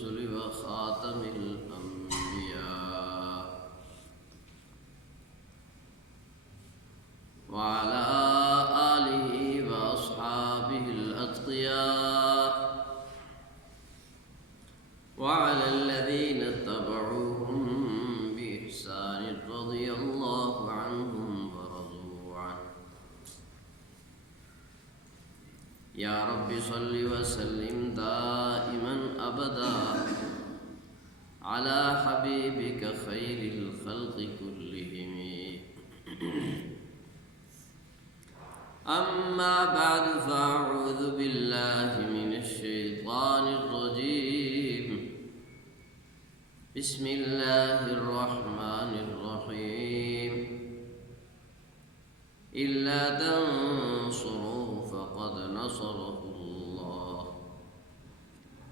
الرسل وخاتم الأنبياء وعلى آله وأصحابه الأتقياء وعلى الذين اتبعوهم بإحسان رضي الله عنهم ورضوا عنه. يا رب صل وسلم دائما أبدا على حبيبك خير الخلق كلهم. أما بعد فأعوذ بالله من الشيطان الرجيم. بسم الله الرحمن الرحيم. إلا تنصروه فقد نصره الله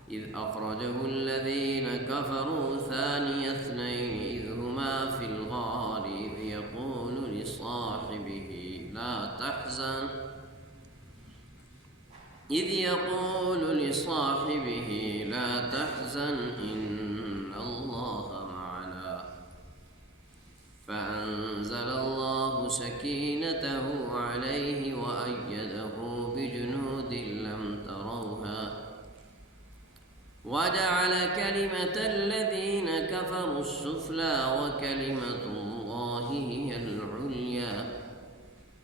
إذ أخرجه الذين كفروا ثاني اثنين إذ هما في الغار إذ يقول لصاحبه لا تحزن إن الله معنا فأنزل الله سكينته عليه وأيده بجنود لم تروها وجعل كلمة الذين كفروا السفلى وكلمة الله هي العليا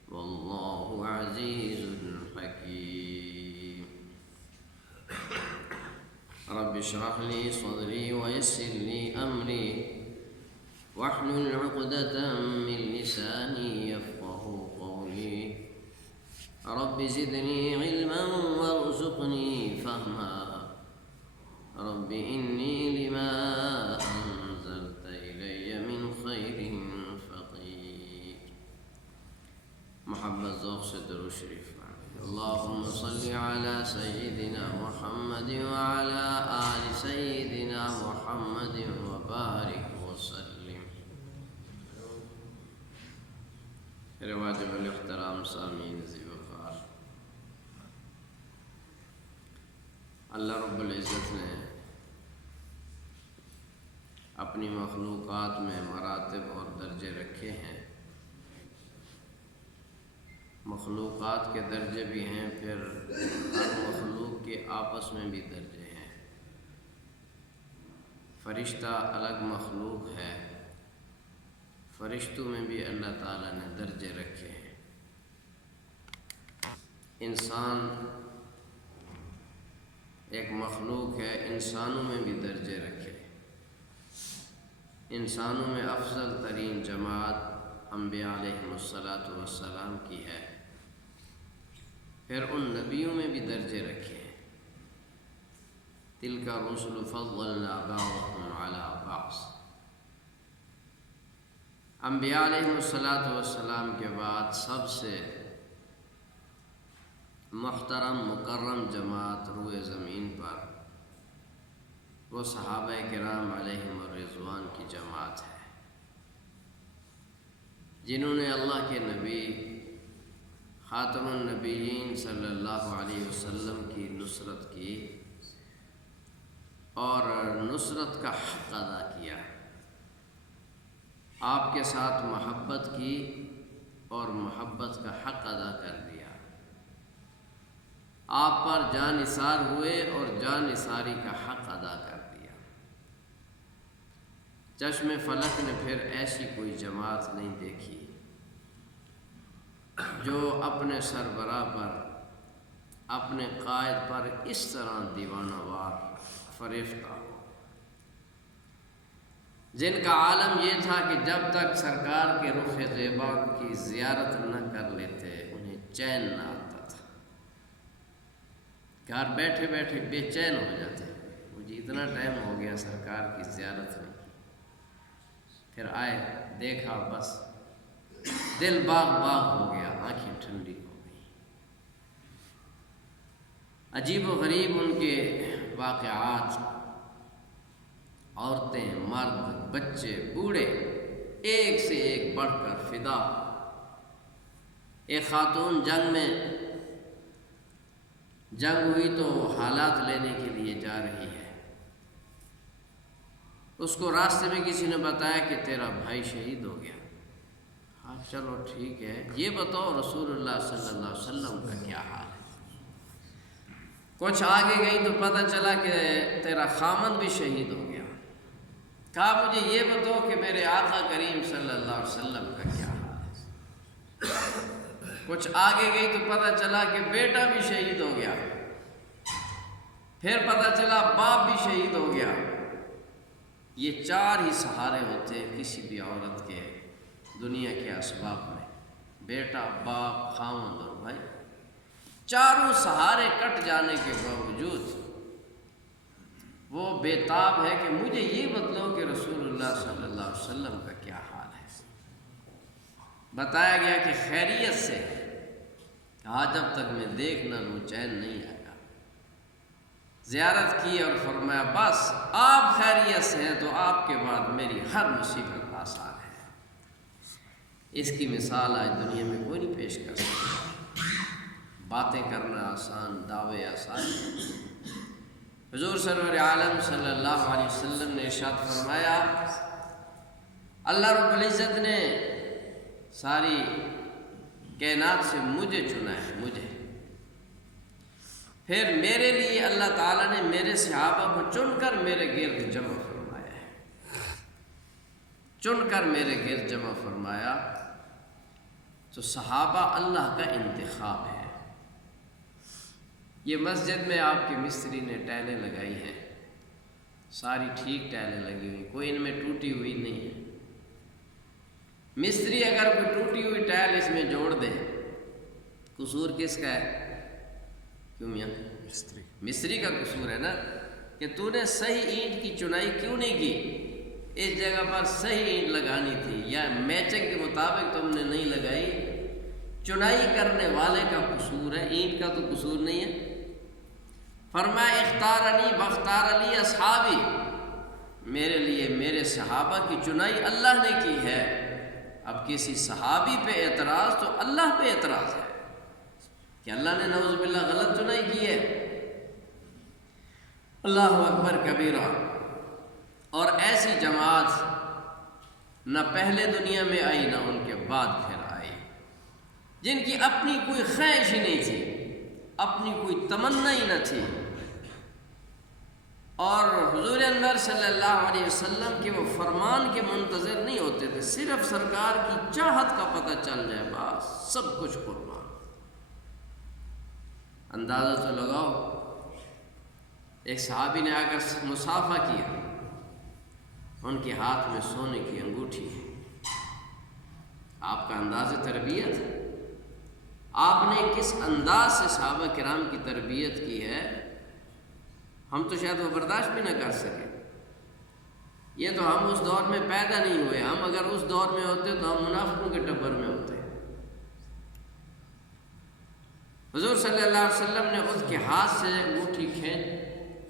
والله عزيز حكيم. رب اشرح لي صدري ويسر لي أمري واحلل عقدة من لساني يفقه قولي. رب زدني علما وارزقني فهما. رب إني لما أنزلت إلي من خير فقير. محبت ذوق سے درود شریف. اللهم صل على سيدنا محمد وعلى آل سيدنا محمد وبارك وسلم. رواجب الاحترام سامعین ذی وقار، اللہ رب العزت نے اپنی مخلوقات میں مراتب اور درجے رکھے ہیں. مخلوقات کے درجے بھی ہیں، پھر ہر مخلوق کے آپس میں بھی درجے ہیں. فرشتہ الگ مخلوق ہے، فرشتوں میں بھی اللہ تعالیٰ نے درجے رکھے ہیں. انسان ایک مخلوق ہے، انسانوں میں بھی درجے رکھے. انسانوں میں افضل ترین جماعت انبیاء علیہم السلام کی ہے. پھر ان نبیوں میں بھی درجے رکھے ہیں. تلک الرسل فضلنا بعضهم علی بعض. انبیاء علیہم السلام کے بعد سب سے محترم مکرم جماعت روئے زمین پر وہ صحابہ کرام علیہم الرضوان کی جماعت ہے، جنہوں نے اللہ کے نبی خاتم النبیین صلی اللہ علیہ وسلم کی نصرت کی اور نصرت کا حق ادا کیا. آپ کے ساتھ محبت کی اور محبت کا حق ادا کر دیا. آپ پر جان نثار ہوئے اور جان نثاری کا حق ادا کر دیا. چشم فلک نے پھر ایسی کوئی جماعت نہیں دیکھی جو اپنے سربراہ پر، اپنے قائد پر اس طرح دیوانہ وار فریفتہ ہو، جن کا عالم یہ تھا کہ جب تک سرکار کے رخ زیبا کی زیارت نہ کر لیتے انہیں چین نہ آتا تھا. گھر بیٹھے بیٹھے بے چین ہو جاتے. مجھے اتنا ٹائم ہو گیا سرکار کی زیارت میں. پھر آئے، دیکھا، بس دل باغ باغ ہو گیا، آنکھیں ٹھنڈی ہو گئی. عجیب و غریب ان کے واقعات. عورتیں، مرد، بچے، بوڑھے ایک سے ایک بڑھ کر فدا. ایک خاتون جنگ ہوئی تو حالات لینے کے لیے جا رہی ہے. اس کو راستے میں کسی نے بتایا کہ تیرا بھائی شہید ہو گیا۔ ہاں چلو ٹھیک ہے، یہ بتاؤ رسول اللہ صلی اللہ علیہ وسلم کا کیا حال ہے؟ کچھ آگے گئی تو پتہ چلا کہ تیرا خامند بھی شہید ہو گیا۔ کہا مجھے یہ بتاؤ کہ میرے آقا کریم صلی اللہ علیہ وسلم کا کیا حال ہے؟ کچھ آگے گئی تو پتہ چلا کہ بیٹا بھی شہید ہو گیا، پھر پتہ چلا باپ بھی شہید ہو گیا۔ یہ چار ہی سہارے ہوتے ہیں کسی بھی عورت کے دنیا کے اسباب میں، بیٹا، باپ، خامند اور بھائی۔ چاروں سہارے کٹ جانے کے باوجود وہ بے تاب ہے کہ مجھے یہ بتلاؤ کہ رسول اللہ صلی اللہ علیہ وسلم کا کیا حال ہے۔ بتایا گیا کہ خیریت سے ہے، کہا جب تک میں دیکھ نہ لوں چین نہیں آئے گا۔ زیارت کی اور فرمایا بس آپ خیریت سے ہیں تو آپ کے بعد میری ہر مصیبت آسان ہے۔ اس کی مثال آج دنیا میں کوئی نہیں پیش کر سکتا۔ باتیں کرنا آسان، دعوے آسان۔ حضور سرور عالم صلی اللہ علیہ وسلم نے ارشاد فرمایا، اللہ رب العزت نے ساری کائنات سے مجھے چنا ہے، مجھے۔ پھر میرے لیے اللہ تعالیٰ نے میرے صحابہ کو چن کر میرے گرد جمع فرمایا ہے، چن کر میرے گرد جمع فرمایا۔ تو صحابہ اللہ کا انتخاب ہے۔ یہ مسجد میں آپ کے مستری نے ٹائلیں لگائی ہیں، ساری ٹھیک ٹائلیں لگی ہوئی، کوئی ان میں ٹوٹی ہوئی نہیں ہے۔ مستری اگر کوئی ٹوٹی ہوئی ٹائل اس میں جوڑ دے، قصور کس کا ہے؟ کیوں میاں؟ مستری کا قصور ہے نا، کہ تو نے صحیح اینٹ کی چنائی کیوں نہیں کی؟ اس جگہ پر صحیح اینٹ لگانی تھی، یا میچنگ کے مطابق تم نے نہیں لگائی۔ چنائی کرنے والے کا قصور ہے، اینٹ کا تو قصور نہیں ہے۔ فرمایا اختارنی واختار لی اصحابی، میرے لیے میرے صحابہ کی چنائی اللہ نے کی ہے۔ اب کسی صحابی پہ اعتراض تو اللہ پہ اعتراض ہے کہ اللہ نے نعوذ باللہ غلط چنائی کی ہے۔ اللہ اکبر کبیرہ۔ اور ایسی جماعت نہ پہلے دنیا میں آئی نہ ان کے بعد پھر آئی، جن کی اپنی کوئی خواہش ہی نہیں تھی، اپنی کوئی تمنا ہی نہ تھی، اور حضور انور صلی اللہ علیہ وسلم کے وہ فرمان کے منتظر نہیں ہوتے تھے، صرف سرکار کی چاہت کا پتہ چل جائے بس سب کچھ قربان۔ اندازہ تو لگاؤ، ایک صحابی نے آ کر مصافحہ کیا، ان کے ہاتھ میں سونے کی انگوٹھی ہے۔ آپ کا انداز تربیت، آپ نے کس انداز سے صحابہ کرام کی تربیت کی ہے، ہم تو شاید وہ برداشت بھی نہ کر سکے۔ یہ تو ہم اس دور میں پیدا نہیں ہوئے، ہم اگر اس دور میں ہوتے تو ہم منافقوں کے ٹبر میں ہوتے۔ حضور صلی اللہ علیہ وسلم نے اس کے ہاتھ سے انگوٹھی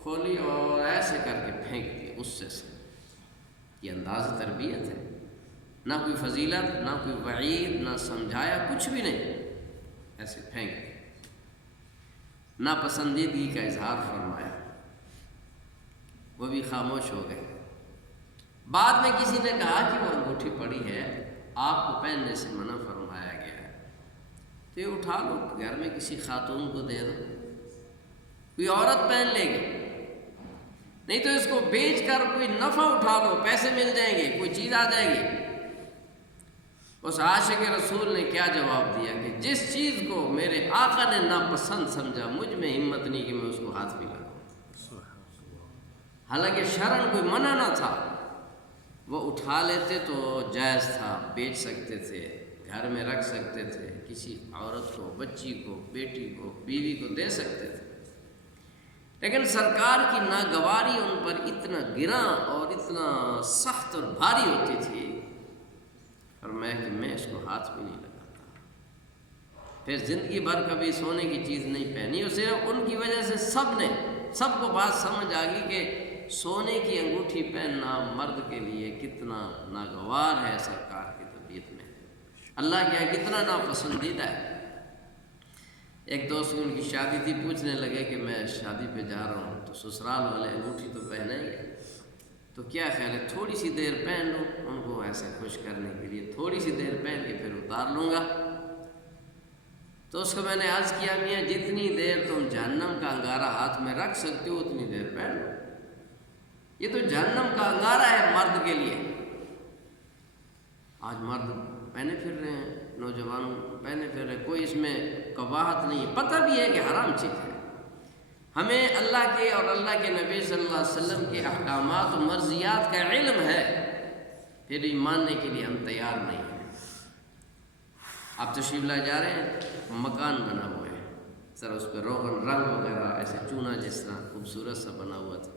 کھولی اور ایسے کر کے پھینک دی غصے سے۔ یہ انداز تربیت ہے، نہ کوئی فضیلت، نہ کوئی وعید، نہ سمجھایا، کچھ بھی نہیں، ایسے پھینک دی۔ ناپسندیدگی کا اظہار فرمایا، وہ بھی خاموش ہو گئے۔ بعد میں کسی نے کہا کہ وہ انگوٹھی پڑی ہے، آپ کو پہننے سے منع فرمایا گیا ہے، تو یہ اٹھا لو، گھر میں کسی خاتون کو دے دو، کوئی عورت پہن لے گی، نہیں تو اس کو بیچ کر کوئی نفع اٹھا لو، پیسے مل جائیں گے، کوئی چیز آ جائے گی۔ اس عاشق رسول نے کیا جواب دیا کہ جس چیز کو میرے آقا نے ناپسند سمجھا، مجھ میں ہمت نہیں کہ میں اس کو ہاتھ بھی لگاؤں۔ حالانکہ شرعاً کوئی منع نہ تھا، وہ اٹھا لیتے تو جائز تھا، بیچ سکتے تھے، گھر میں رکھ سکتے تھے، کسی عورت کو، بچی کو، بیٹی کو، بیوی کو دے سکتے تھے، لیکن سرکار کی ناگواری ان پر اتنا گراں اور اتنا سخت اور بھاری ہوتی تھی، اور میں اس کو ہاتھ بھی نہیں لگاتا۔ پھر زندگی بھر کبھی سونے کی چیز نہیں پہنی، اور صرف ان کی وجہ سے سب کو بات سمجھ آ گئی کہ سونے کی انگوٹھی پہننا مرد کے لیے کتنا ناگوار ہے سرکار کی طبیعت میں، اللہ کیا کتنا ناپسندیدہ ہے۔ ایک دوست کی ان کی شادی تھی، پوچھنے لگے کہ میں شادی پہ جا رہا ہوں تو سسرال والے انگوٹھی تو پہنیں گے، تو کیا خیال ہے تھوڑی سی دیر پہن لوں، ان کو ایسے خوش کرنے کے لیے تھوڑی سی دیر پہن کے پھر اتار لوں گا۔ تو اس کو میں نے عرض کیا میاں جتنی دیر تم جہنم کا انگارہ ہاتھ میں رکھ سکتے ہو اتنی دیر پہن لو، یہ تو جہنم کا انگارہ ہے مرد کے لیے۔ آج مرد پہنے پھر رہے ہیں، نوجوان پہنے پھر رہے ہیں، کوئی اس میں قباحت نہیں ہے، پتہ بھی ہے کہ حرام چیز ہے۔ ہمیں اللہ کے اور اللہ کے نبی صلی اللہ علیہ وسلم کے احکامات و مرضیات کا علم ہے، پھر بھی ماننے کے لیے ہم تیار نہیں ہیں۔ آپ تشریف لائے جا رہے ہیں، مکان بنا ہوا ہے، سر اس پہ روغن رنگ وغیرہ ایسے چونا جس طرح خوبصورت سا بنا ہوا تھا۔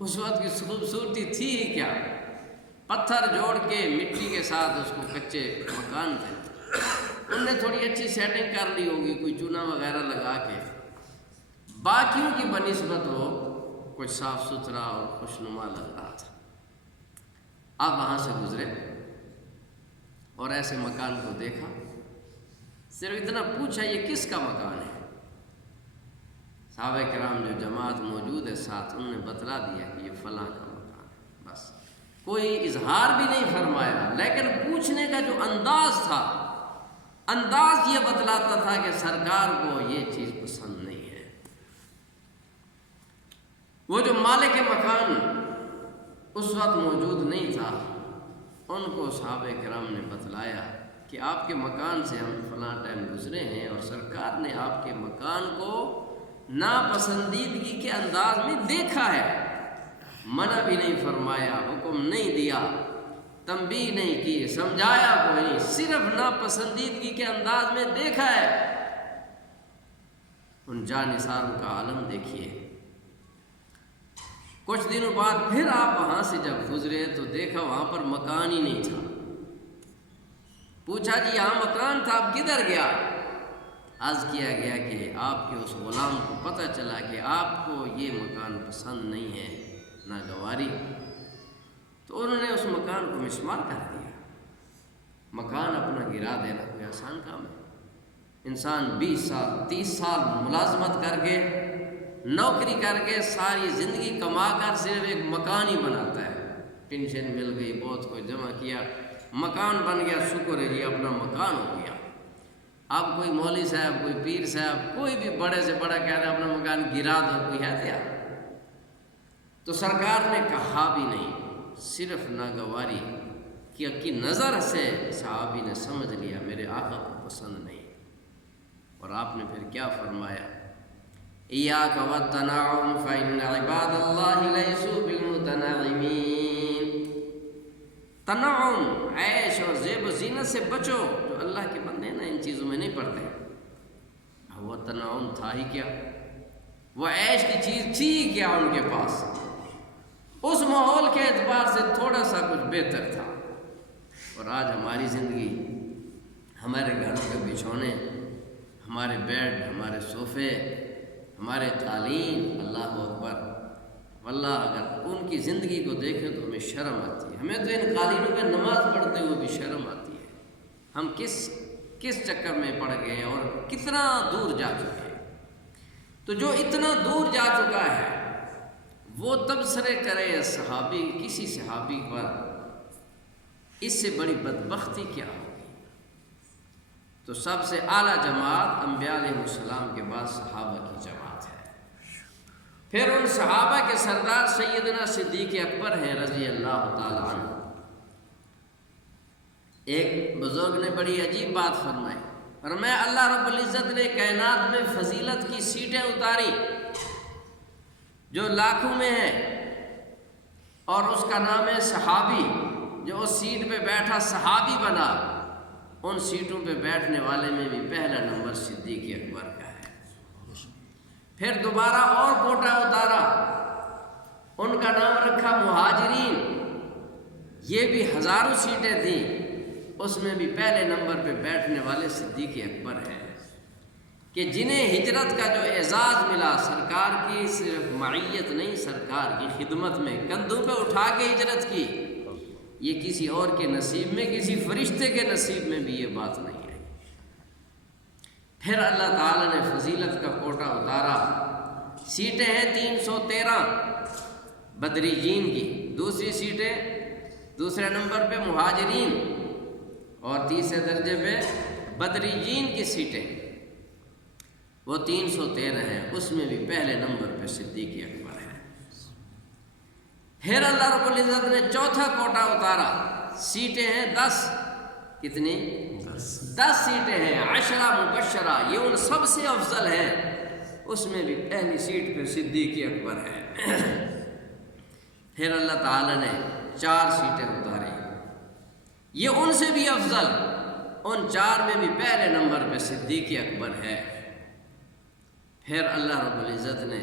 اس وقت کی خوبصورتی تھی ہی کیا، پتھر جوڑ کے مٹی کے ساتھ اس کو کچے مکان تھے، ان نے تھوڑی اچھی سیٹنگ کر لی ہوگی کوئی چونا وغیرہ لگا کے، باقیوں کی بنسبت وہ کچھ صاف ستھرا اور خوشنما لگ رہا تھا۔ آپ وہاں سے گزرے اور ایسے مکان کو دیکھا، صرف اتنا پوچھا یہ کس کا مکان ہے؟ صحابہ کرام جو جماعت موجود ہے ساتھ، انہوں نے بتلا دیا کہ یہ فلاں کا مکان ہے، بس کوئی اظہار بھی نہیں فرمایا، لیکن پوچھنے کا جو انداز تھا، انداز یہ بتلاتا تھا کہ سرکار کو یہ چیز پسند نہیں ہے۔ وہ جو مالک مکان اس وقت موجود نہیں تھا، ان کو صحابہ کرام نے بتلایا کہ آپ کے مکان سے ہم فلاں ٹائم گزرے ہیں اور سرکار نے آپ کے مکان کو ناپسندیدگی کے انداز میں دیکھا ہے، منع بھی نہیں فرمایا، حکم نہیں دیا، تنبیہ نہیں کی، سمجھایا کو نہیں، صرف ناپسندیدگی کے انداز میں دیکھا ہے۔ ان جانثاروں کا عالم دیکھیے۔ کچھ دنوں بعد پھر آپ وہاں سے جب گزرے تو دیکھا وہاں پر مکان ہی نہیں تھا۔ پوچھا جی یہاں مکان تھا، اب کدھر گیا؟ عرض کیا گیا کہ آپ کے اس غلام کو پتہ چلا کہ آپ کو یہ مکان پسند نہیں ہے، ناگواری، تو انہوں نے اس مکان کو مسمار کر دیا۔ مکان اپنا گرا دینا کوئی آسان کام ہے؟ انسان 20 سال 30 سال ملازمت کر کے، نوکری کر کے، ساری زندگی کما کر صرف ایک مکان ہی بناتا ہے، پینشن مل گئی، بہت کچھ جمع کیا، مکان بن گیا، شکر ہے یہ اپنا مکان ہو گیا۔ اب کوئی مولوی صاحب، کوئی پیر صاحب، کوئی بھی بڑے سے بڑا کہہ رہا ہے اپنا مکان گرا دو، کوئی ہے کیا؟ تو سرکار نے کہا بھی نہیں، صرف ناگواری کی نظر سے صحابی نے سمجھ لیا میرے آقا کو پسند نہیں، اور آپ نے پھر کیا فرمایا؟ ایاک والتنعم فإن عباد اللہ لیسوا بالمتنعمین۔ تنعم، عیش اور زیب و زینت سے بچو، جو اللہ کے بندے نا ان چیزوں میں نہیں پڑتے۔ وہ تنعم تھا ہی کیا، وہ عیش کی چیز تھی ہی کیا ان کے پاس، اس ماحول کے اعتبار سے تھوڑا سا کچھ بہتر تھا۔ اور آج ہماری زندگی، ہمارے گھروں کے بچھونے، ہمارے بیڈ، ہمارے صوفے، ہمارے قالین، اللہ اکبر، واللہ اگر ان کی زندگی کو دیکھیں تو ہمیں شرم آتی ہے۔ ہمیں تو ان قالینوں پہ نماز پڑھتے ہوئے بھی شرم آتی ہے۔ ہم کس چکر میں پڑ گئے ہیں اور کتنا دور جا چکے ہیں۔ تو جو اتنا دور جا چکا ہے وہ تبصرے کرے صحابی، کسی صحابی پر، اس سے بڑی بدبختی کیا ہوگی؟ تو سب سے اعلیٰ جماعت انبیاء علیہ السلام کے بعد صحابہ کی جماعت ہے۔ پھر ان صحابہ کے سردار سیدنا صدیق اکبر ہیں رضی اللہ تعالیٰ عنہ۔ ایک بزرگ نے بڑی عجیب بات فرمائی، فرمایا اللہ رب العزت نے کائنات میں فضیلت کی سیٹیں اتاری جو لاکھوں میں ہے، اور اس کا نام ہے صحابی، جو اس سیٹ پہ بیٹھا صحابی بنا، ان سیٹوں پہ بیٹھنے والے میں بھی پہلا نمبر صدیق اکبر کا ہے۔ پھر دوبارہ اور کوٹا اتارا، ان کا نام رکھا مہاجرین، یہ بھی ہزاروں سیٹیں تھیں، اس میں بھی پہلے نمبر پہ بیٹھنے والے صدیق اکبر ہیں، کہ جنہیں ہجرت کا جو اعزاز ملا، سرکار کی صرف معیت نہیں، سرکار کی خدمت میں کندھوں پہ اٹھا کے ہجرت کی، یہ کسی اور کے نصیب میں، کسی فرشتے کے نصیب میں بھی یہ بات نہیں ہے۔ پھر اللہ تعالیٰ نے فضیلت کا کوٹا اتارا، سیٹیں ہیں 313 بدریجین کی، دوسری سیٹیں دوسرے نمبر پہ مہاجرین اور تیسرے درجے پہ بدریین کی سیٹیں، وہ 313 ہیں، اس میں بھی پہلے نمبر پہ صدیق اکبر ہے۔ پھر اللہ رب العزت نے چوتھا کوٹا اتارا، سیٹیں ہیں 10، کتنی؟ 10 سیٹیں ہیں، 10 مبشرہ، یہ ان سب سے افضل ہیں، اس میں بھی پہلی سیٹ پہ صدیق اکبر ہے۔ پھر اللہ تعالی نے 4 سیٹیں اتاری، یہ ان سے بھی افضل، ان 4 میں بھی پہلے نمبر پہ صدیق اکبر ہے۔ پھر اللہ رب العزت نے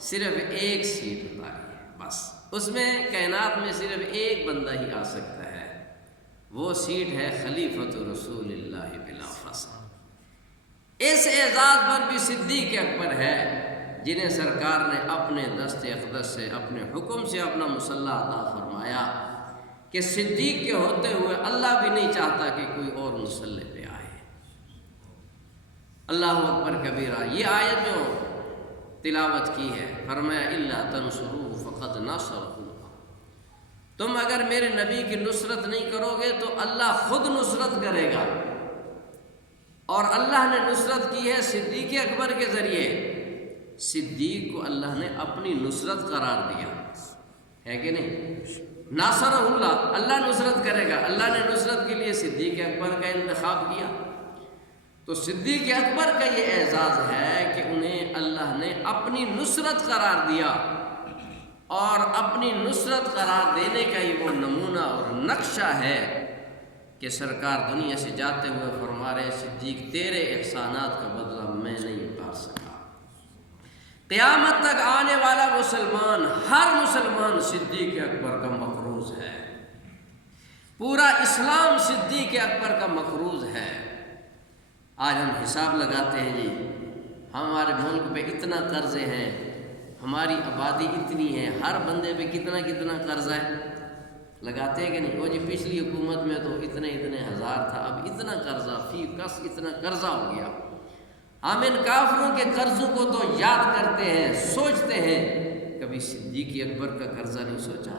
صرف 1 سیٹ اتاری ہے، بس اس میں کائنات میں صرف ایک بندہ ہی آ سکتا ہے، وہ سیٹ ہے خلیفۃ رسول اللہ بلا فصل۔ اس اعزاز پر بھی صدیق اکبر ہے، جنہیں سرکار نے اپنے دست اقدس سے، اپنے حکم سے اپنا مسلح عطا فرمایا کہ صدیق کے ہوتے ہوئے اللہ بھی نہیں چاہتا کہ کوئی اور مسلح پہ آئے۔ اللہ اکبر کبیرہ، یہ آیت جو تلاوت کی ہے، فرمایا الا تنصروہ فقد نصرہ اللہ، تم اگر میرے نبی کی نصرت نہیں کرو گے تو اللہ خود نصرت کرے گا، اور اللہ نے نصرت کی ہے صدیق اکبر کے ذریعے۔ صدیق کو اللہ نے اپنی نصرت قرار دیا ہے کہ نہیں؟ ناصرہ اللہ، اللہ نصرت کرے گا، اللہ نے نصرت کے لیے صدیق اکبر کا انتخاب کیا۔ تو صدیق اکبر کا یہ اعزاز ہے کہ انہیں اللہ نے اپنی نصرت قرار دیا، اور اپنی نصرت قرار دینے کا یہ وہ نمونہ اور نقشہ ہے کہ سرکار دنیا سے جاتے ہوئے فرما رہے صدیق تیرے احسانات کا بدلہ میں نہیں اتار سکا۔ قیامت تک آنے والا مسلمان، ہر مسلمان صدیق اکبر کا مقروض ہے، پورا اسلام صدیق اکبر کا مقروض ہے۔ آج ہم حساب لگاتے ہیں جی ہمارے ملک پہ اتنا قرضے ہیں، ہماری آبادی اتنی ہے، ہر بندے پہ کتنا کتنا قرضہ ہے، لگاتے ہیں کہ نہیں؟ وہ جی پچھلی حکومت میں تو اتنے ہزار تھا، اب اتنا قرضہ، فی کس اتنا قرضہ ہو گیا۔ ہم ان کافروں کے قرضوں کو تو یاد کرتے ہیں، سوچتے ہیں، کبھی صدیق اکبر کا قرضہ نہیں سوچا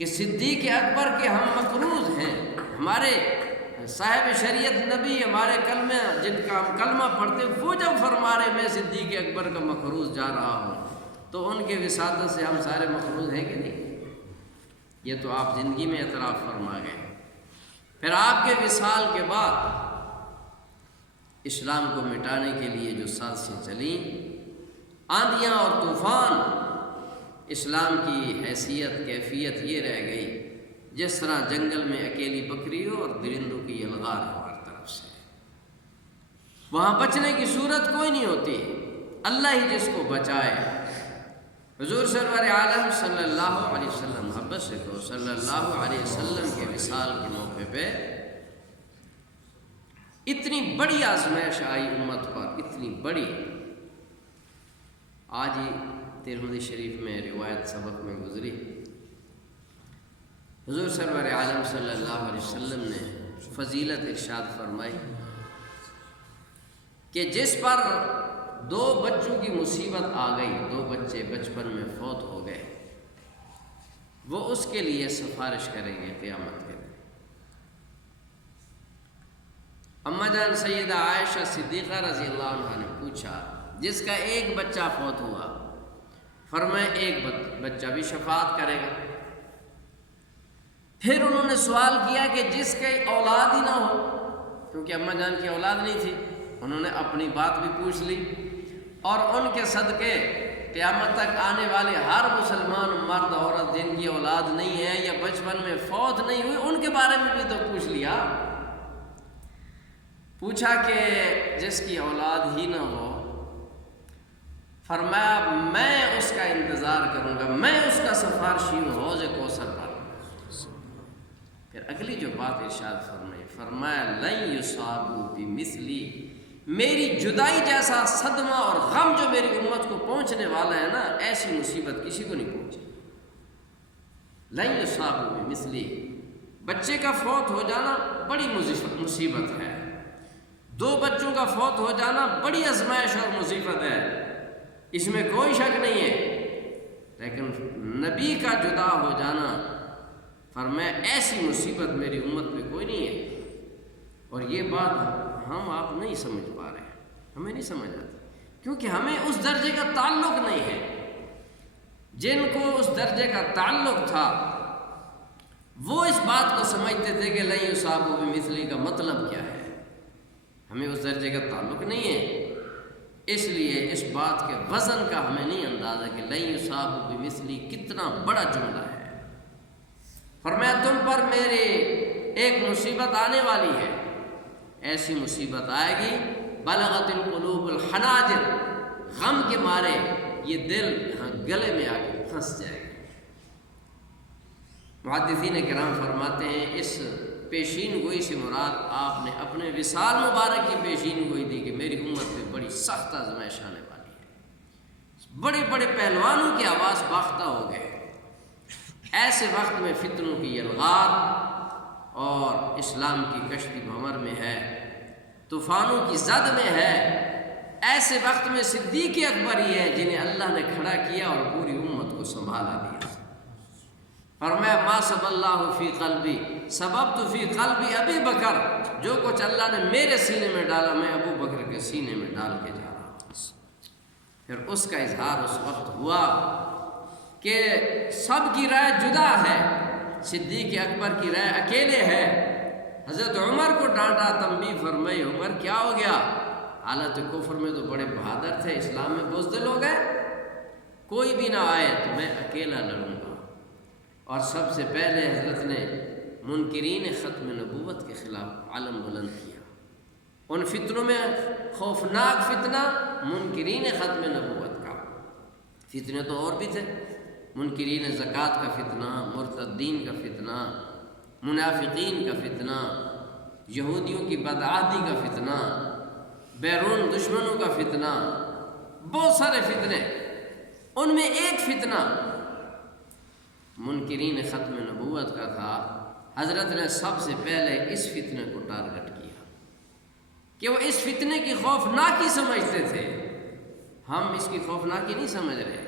کہ صدیق اکبر کے ہم مقروض ہیں۔ ہمارے صاحب شریعت نبی، ہمارے کلمہ جن کا ہم کلمہ پڑھتے، وہ جب فرما رہے میں صدیق اکبر کا مقروض جا رہا ہوں، تو ان کے وساطت سے ہم سارے مقروض ہیں کہ نہیں؟ یہ تو آپ زندگی میں اعتراف فرما گئے۔ پھر آپ کے وصال کے بعد اسلام کو مٹانے کے لیے جو سازشیں چلیں، آندھیاں اور طوفان، اسلام کی حیثیت کیفیت یہ رہ گئی جس طرح جنگل میں اکیلی بکری ہو اور درندوں کی یلغار ہو ہر طرف سے، وہاں بچنے کی صورت کوئی نہیں ہوتی، اللہ ہی جس کو بچائے۔ حضور سرور عالم صلی اللہ علیہ وسلم، محبت سے کہو صلی اللہ علیہ وسلم کے وصال کے موقع پہ اتنی بڑی آزمائش آئی امت پر، اتنی بڑی۔ آج ہی ترمذی شریف میں روایت سبق میں گزری، حضور سرور عالم صلی اللہ علیہ وسلم نے فضیلت ارشاد فرمائی کہ جس پر 2 بچوں کی مصیبت آ گئی، 2 بچے بچپن میں فوت ہو گئے، وہ اس کے لیے سفارش کریں گے قیامت کے دن۔ اماں جان سیدہ عائشہ صدیقہ رضی اللہ عنہ نے پوچھا، جس کا ایک بچہ فوت ہوا، فرمایا ایک بچہ بھی شفاعت کرے گا۔ پھر انہوں نے سوال کیا کہ جس کے اولاد ہی نہ ہو، کیونکہ اماں جان کی اولاد نہیں تھی، انہوں نے اپنی بات بھی پوچھ لی، اور ان کے صدقے قیامت تک آنے والے ہر مسلمان مرد عورت جن کی اولاد نہیں ہے یا بچپن میں فوت نہیں ہوئی، ان کے بارے میں بھی تو پوچھ لیا۔ پوچھا کہ جس کی اولاد ہی نہ ہو، فرمایا میں اس کا انتظار کروں گا، میں اس کا سفارشی ہوں حوض کوثر پر۔ پھر اگلی جو بات ارشاد فرمائی، فرمایا لن یصابوا بمثلی، میری جدائی جیسا صدمہ اور غم جو میری امت کو پہنچنے والا ہے نا، ایسی مصیبت کسی کو نہیں پہنچی۔ لن یصابوا بمثلی، بچے کا فوت ہو جانا بڑی مصیبت ہے، 2 بچوں کا فوت ہو جانا بڑی آزمائش اور مصیبت ہے، اس میں کوئی شک نہیں ہے، لیکن نبی کا جدا ہو جانا فرمایا ایسی مصیبت میری امت میں کوئی نہیں ہے۔ اور یہ بات ہم آپ نہیں سمجھ پا رہے ہیں، ہمیں نہیں سمجھ آتی، کیونکہ ہمیں اس درجے کا تعلق نہیں ہے۔ جن کو اس درجے کا تعلق تھا وہ اس بات کو سمجھتے تھے کہ لن یصابوا بمثلہ کا مطلب کیا ہے۔ ہمیں اس درجے کا تعلق نہیں ہے، اس لیے اس بات کے وزن کا ہمیں نہیں اندازہ کہ لن یصابوا بمثلہ کتنا بڑا جملہ ہے۔ فرمایا تم پر میری ایک مصیبت آنے والی ہے، ایسی مصیبت آئے گی بلغت القلوب الحناجر، غم کے مارے یہ دل یہاں گلے میں آ کے پھنس جائے گا۔ محدثین کرام فرماتے ہیں اس پیشین گوئی سے مراد آپ نے اپنے وصال مبارک کی پیشین گوئی دی کہ میری امت پہ بڑی سخت آزمائش آنے والی ہے، بڑے بڑے پہلوانوں کی آواز باختہ ہو گئے۔ ایسے وقت میں فتنوں کی یلغار اور اسلام کی کشتی بھنور میں ہے، طوفانوں کی زد میں ہے۔ ایسے وقت میں صدیق اکبر ہی ہے جنہیں اللہ نے کھڑا کیا اور پوری امت کو سنبھالا دیا۔ فرمایا ما سب اللہ فی قلبی سبب تو فی قلبی ابی بکر، جو کچھ اللہ نے میرے سینے میں ڈالا میں ابو بکر کے سینے میں ڈال کے جا رہا ہوں۔ پھر اس کا اظہار اس وقت ہوا کہ سب کی رائے جدا ہے، صدیق اکبر کی رائے اکیلے ہے۔ حضرت عمر کو ڈانٹا، تنبیہ فرمائی عمر کیا ہو گیا؟ حالت کفر میں تو بڑے بہادر تھے، اسلام میں بزدل ہو گئے، کوئی بھی نہ آئے تو میں اکیلا لڑوں گا۔ اور سب سے پہلے حضرت نے منکرین ختم نبوت کے خلاف علم بلند کیا۔ ان فتنوں میں خوفناک فتنہ منکرین ختم نبوت کا، فتنے تو اور بھی تھے، منکرین زکوٰۃ کا فتنہ، مرتدین کا فتنہ، منافقین کا فتنہ، یہودیوں کی بدعہدی کا فتنہ، بیرون دشمنوں کا فتنہ، بہت سارے فتنے۔ ان میں ایک فتنہ منکرین ختم نبوت کا تھا۔ حضرت نے سب سے پہلے اس فتنے کو ٹارگٹ کیا کہ وہ اس فتنے کی خوفناکی سمجھتے تھے، ہم اس کی خوفناکی نہیں سمجھ رہے،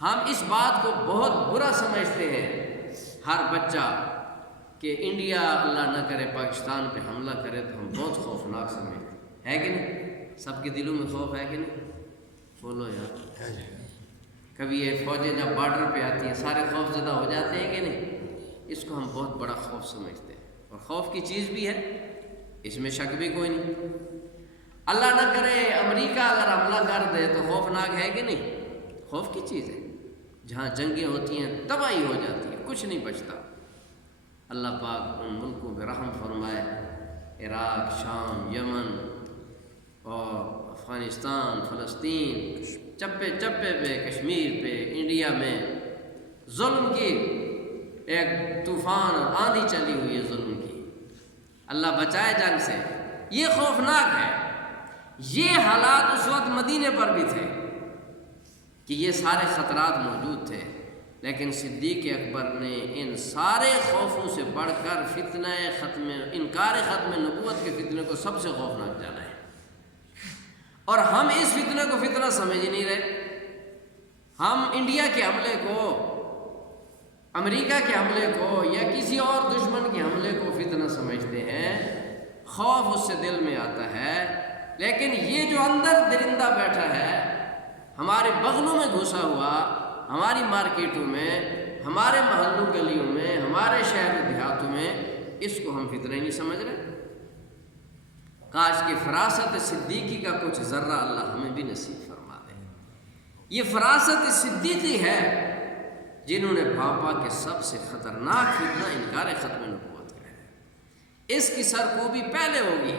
ہم اس بات کو بہت برا سمجھتے ہیں۔ ہر بچہ کہ انڈیا اللہ نہ کرے پاکستان پہ حملہ کرے تو ہم بہت خوفناک سمجھتے ہے کہ نہیں؟ سب کے دلوں میں خوف ہے کہ نہیں؟ بولو یار، کبھی یہ فوجیں جب بارڈر پہ آتی ہیں سارے خوف زدہ ہو جاتے ہیں کہ نہیں؟ اس کو ہم بہت بڑا خوف سمجھتے ہیں، اور خوف کی چیز بھی ہے، اس میں شک بھی کوئی نہیں۔ اللہ نہ کرے امریکہ اگر حملہ کر دے تو خوفناک ہے کہ نہیں؟ خوف کی چیز ہے، جہاں جنگیں ہوتی ہیں تباہی ہو جاتی ہے، کچھ نہیں بچتا۔ اللہ پاک ان ملکوں پہ رحم فرمائے، عراق، شام، یمن اور افغانستان، فلسطین، چپے چپے پہ، کشمیر پہ، انڈیا میں ظلم کی ایک طوفان آندھی چلی ہوئی ہے، ظلم کی، اللہ بچائے جنگ سے۔ یہ خوفناک ہے۔ یہ حالات اس وقت مدینے پر بھی تھے کہ یہ سارے خطرات موجود تھے، لیکن صدیق اکبر نے ان سارے خوفوں سے بڑھ کر فتنہ انکار ختم نبوت کے فتنے کو سب سے خوفناک جانا ہے۔ اور ہم اس فتنے کو فتنہ سمجھ ہی نہیں رہے۔ ہم انڈیا کے حملے کو، امریکہ کے حملے کو یا کسی اور دشمن کے حملے کو فتنہ سمجھتے ہیں، خوف اس سے دل میں آتا ہے، لیکن یہ جو اندر درندہ بیٹھا ہے ہمارے بغلوں میں گھسا ہوا، ہماری مارکیٹوں میں، ہمارے محلوں گلیوں میں، ہمارے شہر و دیہاتوں میں، اس کو ہم فتنہ ہی نہیں سمجھ رہے۔ کاش کہ فراست صدیقی کا کچھ ذرہ اللہ ہمیں بھی نصیب فرما دے۔ یہ فراست صدیقی ہے جنہوں نے بھاپا کے سب سے خطرناک فتنہ انکار ختم نبوت کا ہے۔ اس کی سرکوبی پہلے ہوگی،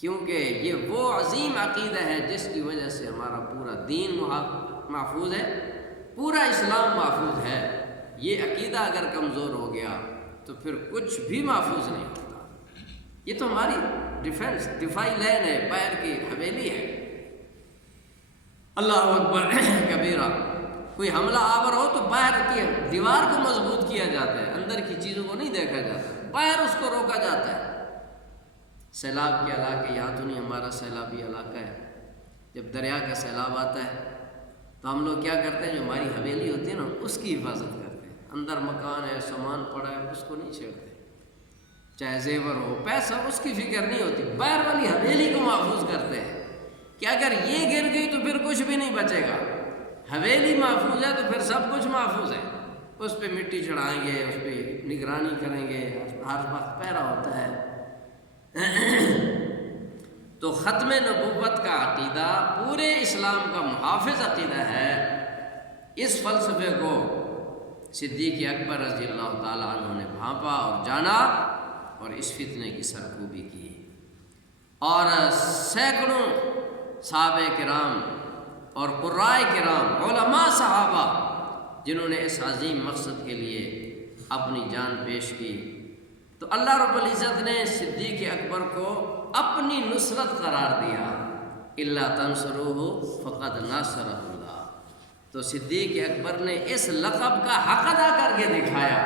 کیونکہ یہ وہ عظیم عقیدہ ہے جس کی وجہ سے ہمارا پورا دین محفوظ ہے، پورا اسلام محفوظ ہے۔ یہ عقیدہ اگر کمزور ہو گیا تو پھر کچھ بھی محفوظ نہیں ہوتا۔ یہ تو ہماری ڈیفینس، دفاعی لین ہے، باہر کی حویلی ہے۔ اللہ اکبر کبیرہ۔ کوئی حملہ آور ہو تو باہر کی دیوار کو مضبوط کیا جاتا ہے، اندر کی چیزوں کو نہیں دیکھا جاتا، باہر اس کو روکا جاتا ہے۔ سیلاب کے علاقے، یہاں تو نہیں، ہمارا سیلابی علاقہ ہے، جب دریا کا سیلاب آتا ہے تو ہم لوگ کیا کرتے ہیں، جو ہماری حویلی ہوتی ہے نا اس کی حفاظت کرتے ہیں، اندر مکان ہے، سامان پڑا ہے، اس کو نہیں چھیڑتے، چاہے زیور ہو، پیسہ، اس کی فکر نہیں ہوتی، باہر والی حویلی کو محفوظ کرتے ہیں کہ اگر یہ گر گئی تو پھر کچھ بھی نہیں بچے گا۔ حویلی محفوظ ہے تو پھر سب کچھ محفوظ ہے، اس پہ مٹی چڑھائیں گے، اس پہ نگرانی کریں گے، ہر وقت پہرا ہوتا ہے۔ تو ختم نبوت کا عقیدہ پورے اسلام کا محافظ عقیدہ ہے۔ اس فلسفے کو صدیق اکبر رضی اللہ تعالیٰ عنہ نے بھانپا اور جانا اور اس فتنے کی سرکوبی کی، اور سینکڑوں صحابہ کرام اور قرائے کرام، علماء صحابہ، جنہوں نے اس عظیم مقصد کے لیے اپنی جان پیش کی، تو اللہ رب العزت نے صدیق اکبر کو اپنی نصرت قرار دیا۔ الا تنصروہ فقد نصرہ اللہ۔ تو صدیق اکبر نے اس لقب کا حق ادا کر کے دکھایا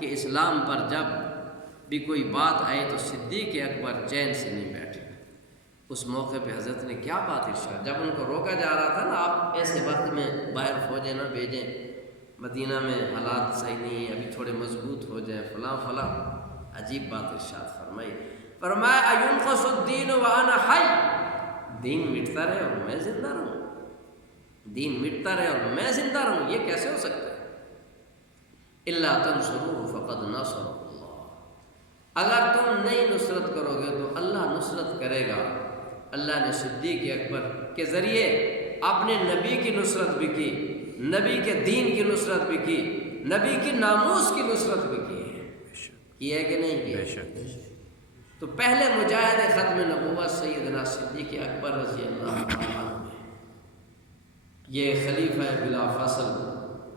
کہ اسلام پر جب بھی کوئی بات آئے تو صدیق اکبر چین سے نہیں بیٹھے۔ اس موقع پہ حضرت نے کیا بات ارشاد، جب ان کو روکا جا رہا تھا نا، آپ ایسے وقت میں باہر فوجیں نہ بھیجیں، مدینہ میں حالات صحیح نہیں ہیں، ابھی تھوڑے مضبوط ہو جائیں، فلاں فلاں، عجیب بات ارشاد فرمائی، فرمایا اینقص الدین وانا حی، دین مٹتا رہے اور میں زندہ رہوں، دین مٹتا رہے اور میں زندہ رہوں، یہ کیسے ہو سکتا ہے؟ الا تنصروہ فقد نصرہ اللہ، اگر تم نہیں نصرت کرو گے تو اللہ نصرت کرے گا۔ اللہ نے صدیق اکبر کے ذریعے اپنے نبی کی نصرت بھی کی، نبی کے دین کی نصرت بھی کی، نبی کی ناموس کی نصرت بھی کی ہے کہ نہیں کی؟ تو پہلے مجاہد ختم نبوت سیدنا صدیق اکبر رضی اللہ عنہ، یہ خلیفہ بلا فصل،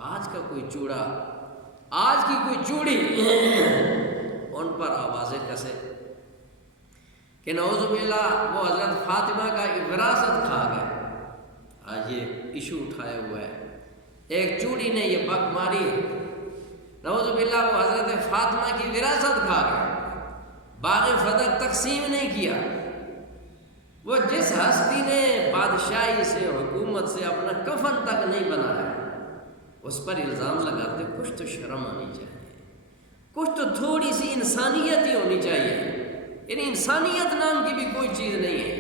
آج کا کوئی چوڑا، آج کی کوئی چوڑی ان پر آوازیں کسے کہ نعوذ باللہ وہ حضرت فاطمہ کا وراثت کھا گئے۔ آج یہ ایشو اٹھایا ہوا ہے، ایک چوڑی نے یہ بک ماری، نعوذ باللہ وہ حضرت فاطمہ کی وراثت کھا گئے، باغ فتح تقسیم نہیں کیا۔ وہ جس ہستی نے بادشاہی سے، حکومت سے اپنا کفن تک نہیں بنایا، اس پر الزام لگاتے، کچھ تو شرم آنی چاہیے، کچھ تو تھوڑی سی انسانیت ہی ہونی چاہیے، یعنی انسانیت نام کی بھی کوئی چیز نہیں ہے،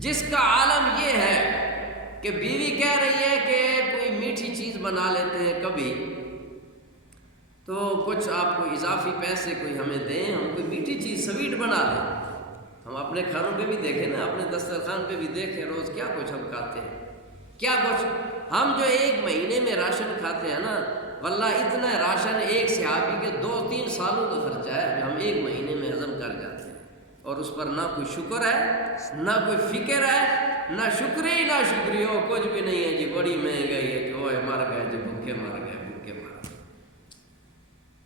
جس کا عالم یہ ہے کہ بیوی کہہ رہی ہے کہ کوئی میٹھی چیز بنا لیتے ہیں کبھی، تو کچھ آپ کو اضافی پیسے کوئی ہمیں دیں، ہم کوئی میٹھی چیز سویٹ بنا لیں۔ ہم اپنے کھانوں پہ بھی دیکھیں نا، اپنے دسترخوان پہ بھی دیکھیں، روز کیا کچھ ہم کھاتے ہیں، کیا کچھ ہم جو ایک مہینے میں راشن کھاتے ہیں نا، واللہ اتنا راشن ایک صحابی کے 2-3 سالوں کا خرچہ ہے، ہم ایک مہینے میں ہضم کر جاتے ہیں، اور اس پر نہ کوئی شکر ہے، نہ کوئی فکر ہے، نہ شکری نہ شکری ہو، کچھ بھی نہیں ہے جی، بڑی مہنگائی ہے کہ اوہ مر گئے جی، بھوکے مر گئے، بھوکے مر گئے۔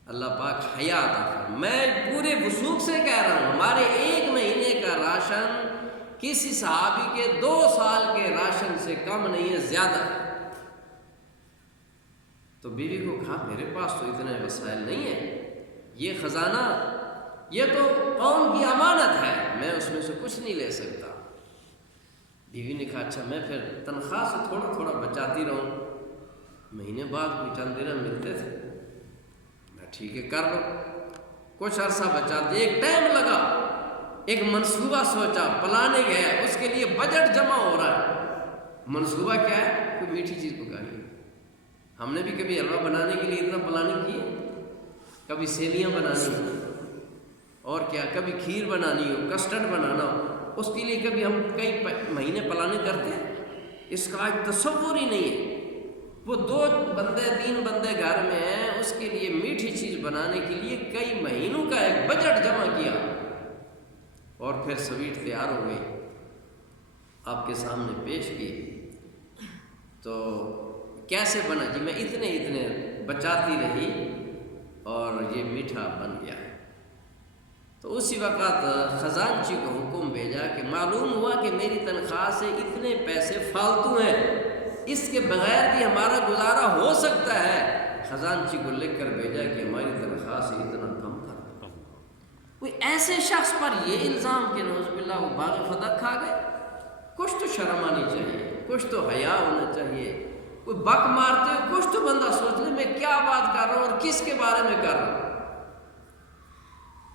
اللہ پاک حیا عطا فرمائے۔ میں پورے وثوق سے کہہ رہا ہوں، ہمارے ایک مہینے کا راشن کسی صحابی کے 2 سال کے راشن سے کم نہیں ہے، زیادہ ہے۔ تو بیوی کو کہا میرے پاس تو اتنے وسائل نہیں ہیں، یہ خزانہ یہ تو قوم کی امانت ہے، میں اس میں سے کچھ نہیں لے سکتا۔ بیوی نے کہا اچھا میں پھر تنخواہ سے تھوڑا تھوڑا بچاتی رہوں، مہینے بعد کوئی چند درہم ملتے تھے، میں ٹھیک ہے کر لو، کچھ عرصہ بچاتے، ایک ٹائم لگا، ایک منصوبہ سوچا، پلاننگ ہے، اس کے لیے بجٹ جمع ہو رہا ہے۔ منصوبہ کیا ہے؟ کوئی میٹھی چیز پکانی، ہم نے بھی کبھی حلوہ بنانے کے لیے اتنا پلاننگ کی ہے، کبھی سیویاں بنانی ہو، اور کیا کبھی کھیر بنانی ہو، کسٹرڈ بنانا ہو، اس کے لیے کبھی ہم کئی مہینے پلاننگ کرتے ہیں، اس کا آج تصور ہی نہیں ہے۔ وہ 2 بندے 3 بندے گھر میں ہیں، اس کے لیے میٹھی چیز بنانے کے لیے کئی مہینوں کا ایک بجٹ جمع کیا، اور پھر سویٹ تیار ہو گئی، آپ کے سامنے پیش کی، تو کیسے بنا جی؟ میں اتنے بچاتی رہی اور یہ میٹھا بن گیا۔ تو اسی وقت خزانچی کو حکم بھیجا کہ معلوم ہوا کہ میری تنخواہ سے اتنے پیسے فالتو ہیں، اس کے بغیر بھی ہمارا گزارا ہو سکتا ہے۔ خزانچی کو لکھ کر بھیجا کہ ہماری تنخواہ سے اتنا کم کر دو۔ کوئی ایسے شخص پر یہ الزام کہ نعوذ باللہ وہ باغ فتح کھا گئے، کچھ تو شرم آنی چاہیے، کچھ تو حیا ہونا چاہیے. کوئی بک مارتے ہو کچھ تو بندہ سوچ لے میں کیا بات کر رہا ہوں اور کس کے بارے میں کر رہا ہوں.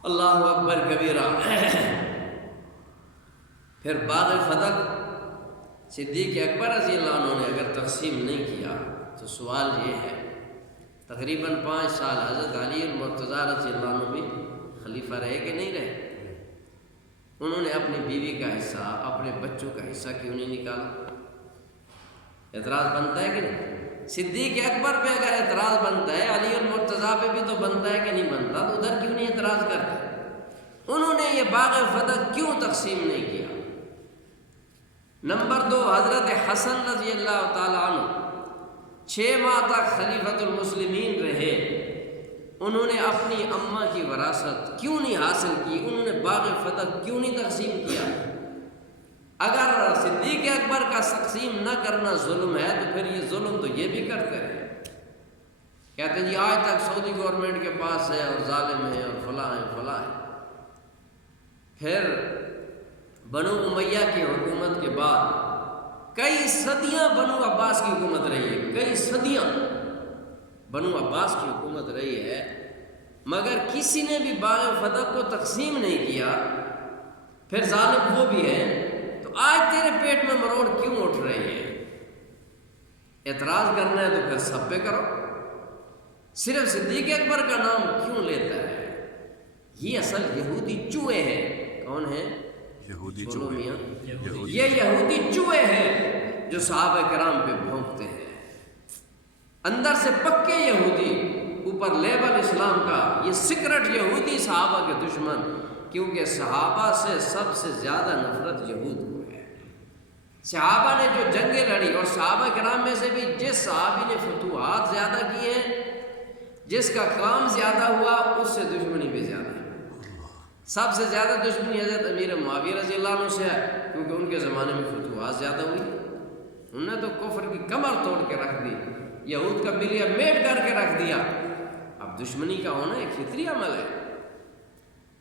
اللہ اکبر کبیرہ. پھر باغ فتح صدیق اکبر رضی اللہ عنہ نے اگر تقسیم نہیں کیا تو سوال یہ ہے تقریباً 5 سال حضرت علی المرتضیٰ رضی اللہ عنہ بھی خلیفہ رہے کہ نہیں رہے؟ انہوں نے اپنی بیوی کا حصہ اپنے بچوں کا حصہ کیوں نہیں نکالا؟ اعتراض بنتا ہے کہ نہیں؟ صدیق اکبر پہ اگر اعتراض بنتا ہے علی المرتضیٰ پہ بھی تو بنتا ہے کہ نہیں بنتا؟ تو ادھر کیوں نہیں اعتراض کرتے؟ انہوں نے یہ باغ فتح کیوں تقسیم نہیں کیا؟ نمبر 2 حضرت حسن رضی اللہ تعالیٰ عنہ 6 ماہ تک خلیفۃ المسلمین رہے. انہوں نے اپنی اماں کی وراثت کیوں نہیں حاصل کی؟ انہوں نے باغ فتح کیوں نہیں تقسیم کیا؟ اگر صدیق اکبر کا تقسیم نہ کرنا ظلم ہے تو پھر یہ ظلم تو یہ بھی کرتے رہے. کہتے ہیں جی آج تک سعودی گورنمنٹ کے پاس ہے اور ظالم ہے اور فلاں ہے فلاں ہے. پھر بنو امیہ کی حکومت کے بعد کئی صدیاں بنو عباس کی حکومت رہی ہے. کئی صدیاں بنو عباس کی حکومت رہی ہے مگر کسی نے بھی باغ فتح کو تقسیم نہیں کیا. پھر ظالم وہ بھی ہیں تو آج تیرے پیٹ میں مروڑ کیوں اٹھ رہے ہیں؟ اعتراض کرنا ہے تو پھر سب پہ کرو. صرف صدیق اکبر کا نام کیوں لیتا ہے؟ یہ اصل یہودی چوہے ہیں. کون ہیں؟ یہودی بولو چوہے. میاں. یہ یہودی چوہے ہیں جو صحابہ کرام پہ بھونکتے ہیں. اندر سے پکے یہودی، اوپر لیبل اسلام کا. یہ سیکرٹ یہودی صحابہ کے دشمن، کیونکہ صحابہ سے سب سے زیادہ نفرت یہود کو ہے. صحابہ نے جو جنگیں لڑی اور صحابہ کرام میں سے بھی جس صحابی نے فتوحات زیادہ کی ہیں، جس کا کام زیادہ ہوا، اس سے دشمنی بھی زیادہ ہے. سب سے زیادہ دشمنی حضرت امیر معاویہ رضی اللہ عنہ سے ہے کیونکہ ان کے زمانے میں فتوحات زیادہ ہوئی. انہوں نے تو کفر کی کمر توڑ کے رکھ دی، یہود کا بلیا میٹ کر کے رکھ دیا. اب دشمنی کا ہونا ایک فطری عمل ہے.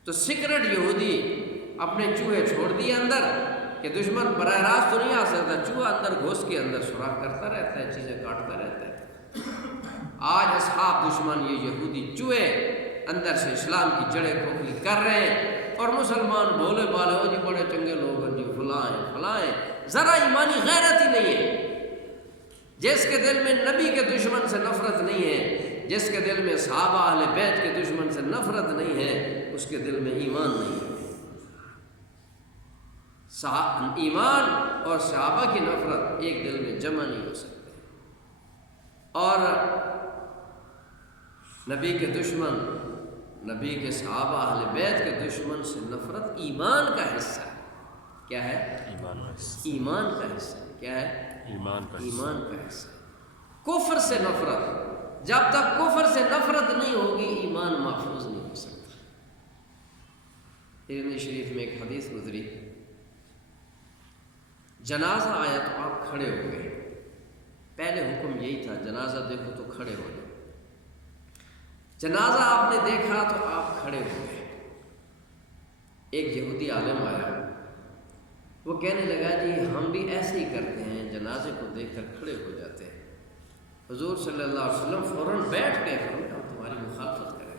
تو سیکرٹ یہودی اپنے چوہے چھوڑ دیے اندر کہ دشمن براہ راست تو نہیں آ سکتا. چوہا اندر گھس کے اندر سوراخ کرتا رہتا ہے، چیزیں کاٹتا رہتا ہے. آج اصحاب دشمن یہ یہودی چوہے اندر سے اسلام کی جڑیں کھوکھلی کر رہے ہیں اور مسلمان بولے بالے ہو جی بڑے چنگے لوگ ہیں جی فلاں ہیں فلاں ہیں. ذرا ایمانی غیرت ہی نہیں ہے. جس کے دل میں نبی کے دشمن سے نفرت نہیں ہے، جس کے دل میں صحابہ اہل بیت کے دشمن سے نفرت نہیں ہے، اس کے دل میں ایمان نہیں ہے. ایمان اور صحابہ کی نفرت ایک دل میں جمع نہیں ہو سکتے. اور نبی کے دشمن، نبی کے صحابہ اہل بیت کے دشمن سے نفرت ایمان کا حصہ ہے. کیا ہے؟ ایمان کا حصہ ہے. کیا ہے؟ ایمان کا حصہ ہے. کفر سے نفرت، جب تک کفر سے نفرت نہیں ہوگی ایمان محفوظ نہیں ہو سکتا. ترمذی شریف میں ایک حدیث گزری، جنازہ آیا تو آپ کھڑے ہو گئے. پہلے حکم یہی تھا جنازہ دیکھو تو کھڑے ہو جاؤ. جنازہ آپ نے دیکھا تو آپ کھڑے ہو گئے. ایک یہودی عالم آیا، وہ کہنے لگا جی ہم بھی ایسے ہی کرتے ہیں، جنازے کو دیکھ کر کھڑے ہو جاتے ہیں. حضور صلی اللہ علیہ وسلم فوراً بیٹھ گئے، ہم تمہاری مخالفت کریں.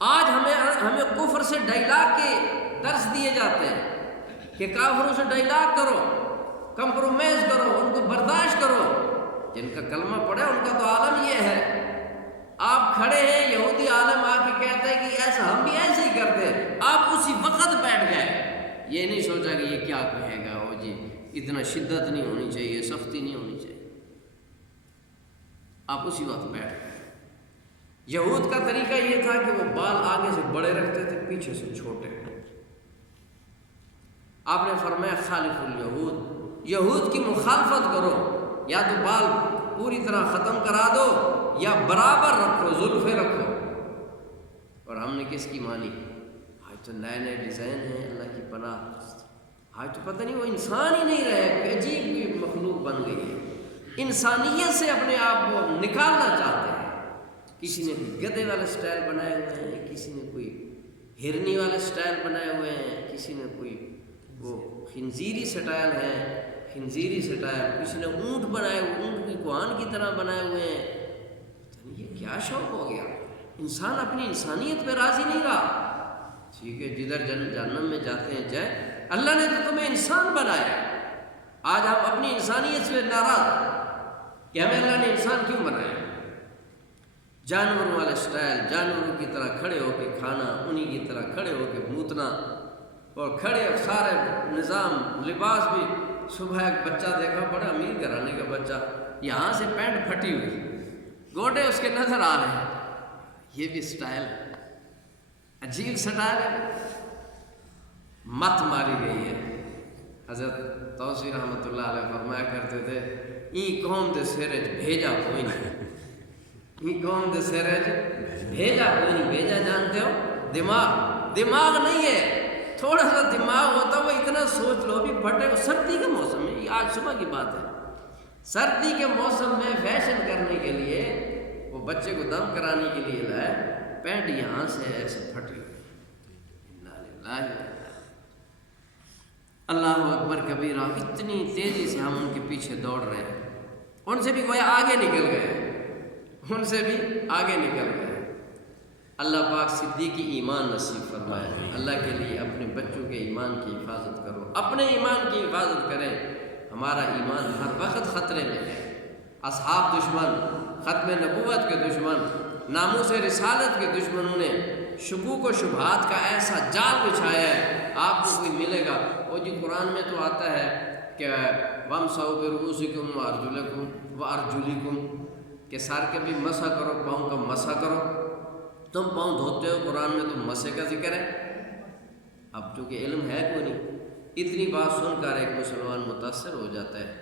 آج ہمیں کفر سے ڈائلاگ کے درس دیے جاتے ہیں کہ کافروں سے ڈائلاگ کرو، کمپرومائز کرو، ان کو برداشت کرو. جن کا کلمہ پڑھے ان کا تو عالم یہ ہے. آپ کھڑے ہیں، یہودی عالم آ کے کہتا ہے کہ ایسا ہم بھی ایسے ہی کرتے ہیں. آپ اسی وقت بیٹھ گئے. یہ نہیں سوچا کہ یہ کیا کہے گا، وہ جی اتنا شدت نہیں ہونی چاہیے، سختی نہیں ہونی چاہیے. آپ اسی وقت بیٹھ گئے. یہود کا طریقہ یہ تھا کہ وہ بال آگے سے بڑے رکھتے تھے، پیچھے سے چھوٹے. آپ نے فرمایا خالف الیہود، یہود کی مخالفت کرو، یا تو بال پوری طرح ختم کرا دو یا برابر رکھو، زلفیں رکھو. اور ہم نے کس کی مانی؟ آج تو نئے نئے ڈیزائن ہیں، اللہ کی پناہ. آج تو پتہ نہیں وہ انسان ہی نہیں رہے، عجیب کوئی مخلوق بن گئی ہے. انسانیت سے اپنے آپ کو نکالنا چاہتے ہیں. کسی نے گدھے والے سٹائل بنائے ہوئے ہیں، کسی نے کوئی ہرنی والے سٹائل بنائے ہوئے ہیں، کسی نے کوئی وہ خنزیری سٹائل ہے، خنزیری سٹائل، کسی نے اونٹ بنائے، اونٹ کی کوہان کی طرح بنائے ہوئے ہیں. یہ کیا شوق ہو گیا؟ انسان اپنی انسانیت پہ راضی نہیں رہا. ٹھیک ہے، جدھر جہنم میں جاتے ہیں جائے، اللہ نے تو تمہیں انسان بنایا. آج ہم اپنی انسانیت سے ناراض کہ ہمیں اللہ نے انسان کیوں بنایا. جانوروں والا سٹائل، جانوروں کی طرح کھڑے ہو کے کھانا، انہی کی طرح کھڑے ہو کے موتنا، اور کھڑے سارے نظام، لباس بھی. صبح ایک بچہ دیکھا، بڑا امیر گھرانے کا بچہ، یہاں سے پینٹ پھٹی ہوئی، گوٹے اس کے نظر آ رہے ہیں. یہ بھی سٹائل، عجیب سٹائل ہے. مت ماری گئی ہے. حضرت توسی رحمۃ اللہ علیہ فرمایا کرتے تھے، ای قوم دے سرج بھیجا کوئی نہیں. ای قوم دے سرج بھیجا کوئی نہیں. بھیجا جانتے ہو؟ دماغ نہیں ہے. تھوڑا سا دماغ ہوتا، وہ اتنا سوچ لو بھی پھٹے. سردی کے موسم میں، یہ آج صبح کی بات ہے، سردی کے موسم میں فیشن کرنے کے لیے وہ بچے کو دم کرانے کے لیے لائے، پینٹ یہاں سے ایسے پھٹی. اللہ اکبر کبیرہ. اتنی تیزی سے ہم ان کے پیچھے دوڑ رہے ہیں، ان سے بھی کوئی آگے نکل گئے، ان سے بھی آگے نکل گئے. اللہ پاک صدیقی ایمان نصیب فرمائے. اللہ کے لیے اپنے بچوں کے ایمان کی حفاظت کرو، اپنے ایمان کی حفاظت کریں. ہمارا ایمان ہر وقت خطرے میں ہے. اصحاب دشمن، ختم نبوت کے دشمن، ناموس رسالت کے دشمنوں نے شکوک و شبہات کا ایسا جال بچھایا ہے. آپ کو کوئی ملے گا، وہ جی قرآن میں تو آتا ہے کہ وَامْسَحُوا بِرُؤُوسِكُمْ وَأَرْجُلِكُمْ وَأَرْجُلِكُمْ، کہ سر کے بھی مسح کرو، پاؤں کا مسح کرو. تم پاؤں دھوتے ہو، قرآن میں تو مسح کا ذکر ہے. اب چونکہ علم ہے کوئی نہیں، اتنی بات سن کر ایک مسلمان متاثر ہو جاتا ہے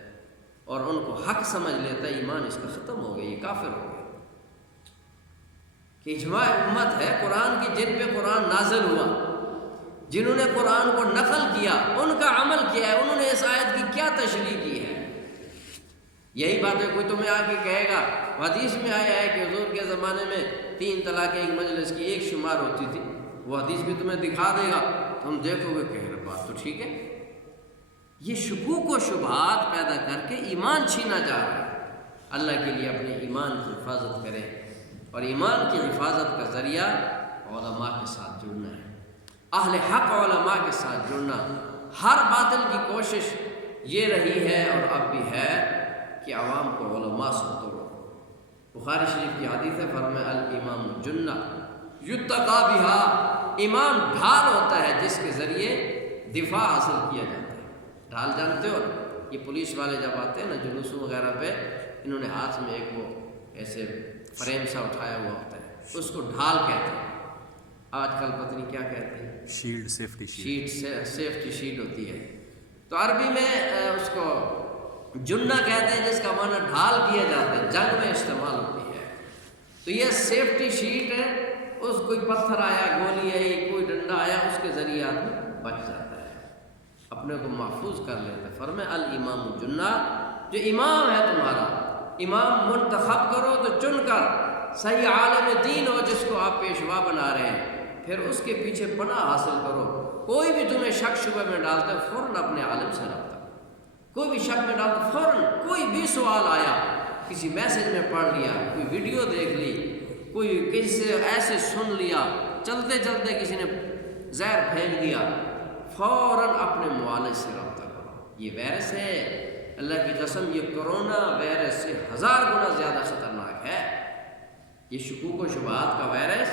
اور ان کو حق سمجھ لیتا ہے، ایمان اس کا ختم ہو گیا، یہ کافر ہو گیا. کہ اجماع امت ہے قرآن کی، جن پہ قرآن نازل ہوا، جنہوں نے قرآن کو نقل کیا، ان کا عمل کیا ہے، انہوں نے اس آیت کی کیا تشریح کی ہے. یہی بات ہے. کوئی تمہیں آ کے کہے گا، حدیث میں آیا ہے کہ حضور کے زمانے میں 3 طلاقیں ایک مجلس کی 1 شمار ہوتی تھی، وہ حدیث بھی تمہیں دکھا دے گا، تم دیکھو گے کہ بات تو ٹھیک ہے. یہ شکوک و شبہات پیدا کر کے ایمان چھینا جا رہا ہے. اللہ کے لیے اپنے ایمان کی حفاظت کریں، اور ایمان کی حفاظت کا ذریعہ علماء کے ساتھ جڑنا ہے، اہل حق علماء کے ساتھ جڑنا. ہر باطل کی کوشش یہ رہی ہے اور اب بھی ہے کہ عوام کو علماء سے توڑو. بخاری شریف کی حدیث ہے، فرمایا الامام جنہ یتقی بہا، امام ڈھال ہوتا ہے جس کے ذریعے دفاع حاصل کیا جاتا ہے. ڈھال جانتے ہو؟ یہ پولیس والے جب آتے ہیں نا جلوسوں وغیرہ پہ، انہوں نے ہاتھ میں ایک وہ ایسے فریم سا اٹھایا ہوا ہوتا ہے، اس کو ڈھال کہتے ہیں. آج کل پتہ نہیں کیا کہتے ہیں، shield, safety shield. Safety shield ہوتی ہے. تو عربی میں اس کو جنہ کہتے ہیں، جس کا معنی ڈھال کیا جاتا ہے، جنگ میں استعمال ہوتی ہے. تو یہ سیفٹی شیٹ ہے. اس کوئی پتھر آیا، گولی آئی، کوئی ڈنڈا آیا، اس کے ذریعے آدمی بچ جاتا ہے، اپنے کو محفوظ کر لیتا ہے. فرمایا الامام جنہ، جو امام ہے تمہارا، امام منتخب کرو تو چن کر صحیح عالم دین ہو جس کو آپ پیشوا بنا رہے ہیں، پھر اس کے پیچھے پناہ حاصل کرو. کوئی بھی تمہیں شک شبہ میں ڈالتا ہے، فوراً اپنے عالم سے رابطہ. کوئی بھی شک میں ڈالتا، فوراً کوئی بھی سوال آیا، کسی میسج میں پڑھ لیا، کوئی ویڈیو دیکھ لی، کوئی کسی سے ایسے سن لیا، چلتے چلتے کسی نے زہر پھینک دیا، فوراً اپنے معالج سے رابطہ کرو. یہ وائرس ہے، اللہ کی قسم، یہ کرونا وائرس سے 1000 گنا زیادہ خطرناک ہے. یہ شکوک و شبہات کا وائرس،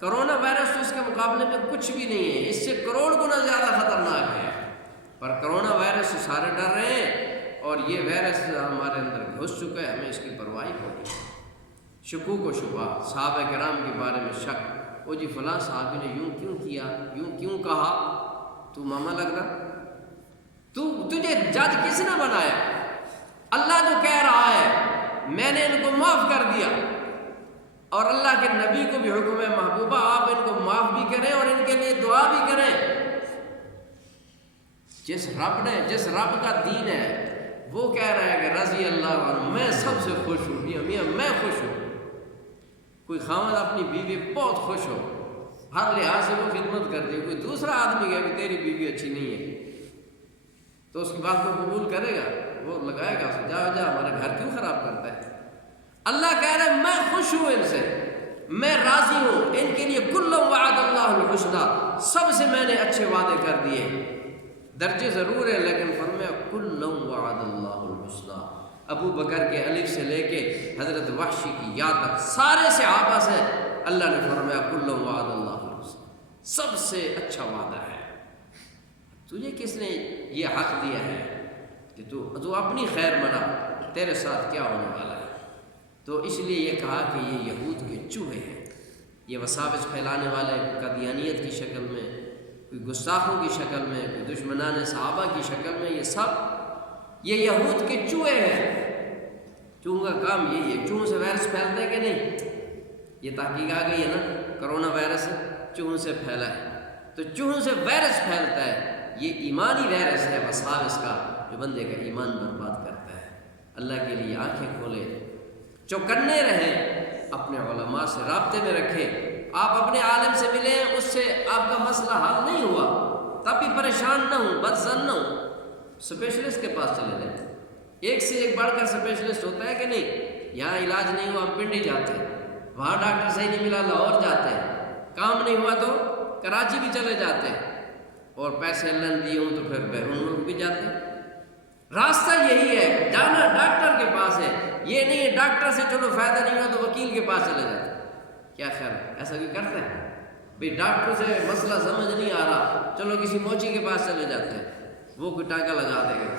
کرونا وائرس تو اس کے مقابلے میں کچھ بھی نہیں ہے، اس سے کروڑ گنا زیادہ خطرناک ہے. پر کرونا وائرس سے سارے ڈر رہے ہیں، اور یہ وائرس ہمارے اندر گھس چکا ہے، ہمیں اس کی پرواہ ہوگی. شکوک و شبہ، صحابہ کرام کے بارے میں شک، وہ جی فلاں صحابی نے یوں کیوں کیا، یوں کیوں کہا، تو ماما لگ رہا، تجھے جج کس نے بنایا؟ اللہ جو کہہ رہا ہے میں نے ان کو معاف کر دیا، اور اللہ کے نبی کو بھی حکم ہے محبوبہ آپ ان کو معاف بھی کریں اور ان کے لیے دعا بھی کریں. جس رب کا دین ہے وہ کہہ رہا ہے کہ رضی اللہ عنہ، میں سب سے خوش ہوں، میاں میں خوش ہوں. کوئی خاوند اپنی بیوی بہت خوش ہو، ہر لحاظ سے وہ خدمت کرتی ہے، کوئی دوسرا آدمی کہے کہ تیری بیوی اچھی نہیں ہے، تو اس کی بات کو قبول کرے گا؟ وہ لگائے گا اسے، جا ہمارے گھر کیوں خراب کرتا ہے؟ اللہ کہہ رہا ہے میں خوش ہوں ان سے، میں راضی ہوں ان کے لیے، کل وعد اللہ الحسنی، سب سے میں نے اچھے وعدے کر دیے، درجے ضرور ہیں لیکن فرمایا کل وعد اللہ الحسنی۔ ابو بکر کے الف سے لے کے حضرت وحشی کی یا تک سارے صحابہ سے اللہ نے فرمایا کل وعد اللہ الحسنی، سب سے اچھا وعدہ ہے۔ تجھے کس نے یہ حق دیا ہے کہ تو اپنی خیر منا، تیرے ساتھ کیا ہونے والا ہے؟ تو اس لیے یہ کہا کہ یہ یہود کے چوہے ہیں، یہ وساوس پھیلانے والے، قادیانیت کی شکل میں، کوئی گستاخوں کی شکل میں، کوئی دشمنان صحابہ کی شکل میں، یہ سب یہ یہود کے چوہے ہیں۔ چوہوں کا کام یہی ہے۔ چوہوں سے وائرس پھیلتا ہے کہ نہیں؟ یہ تحقیق آ گئی ہے نا، کرونا وائرس چوہوں سے پھیلا ہے۔ تو چوہوں سے وائرس پھیلتا ہے، یہ ایمانی وائرس ہے وساوس کا، جو بندے کا ایمان برباد کرتا ہے۔ اللہ کے لیے آنکھیں کھولے، چوکنے رہیں، اپنے علماء سے رابطے میں رکھیں۔ آپ اپنے عالم سے ملیں، اس سے آپ کا مسئلہ حل نہیں ہوا تب بھی پریشان نہ ہوں، بدظن نہ ہوں، اسپیشلسٹ کے پاس چلے جائیں۔ ایک سے ایک بڑھ کر اسپیشلسٹ ہوتا ہے کہ نہیں؟ یہاں علاج نہیں ہوا ہم پنڈی جاتے ہیں، وہاں ڈاکٹر صحیح نہیں ملا لاہور جاتے ہیں، کام نہیں ہوا تو کراچی بھی چلے جاتے ہیں، اور پیسے اللہ نے دیے ہوں تو پھر بیرون ملک بھی جاتے ہیں۔ راستہ یہی ہے، جانا ڈاکٹر کے پاس ہے، یہ نہیں ہے ڈاکٹر سے چلو فائدہ نہیں ہوا تو وکیل کے پاس چلے جاتے ہیں۔ کیا خیال ہے؟ ایسا کوئی کرتا ہے؟ بھئی ڈاکٹر سے مسئلہ سمجھ نہیں آ رہا، چلو کسی موچی کے پاس چلے جاتے ہیں، وہ کوئی ٹانکا لگا دے گا۔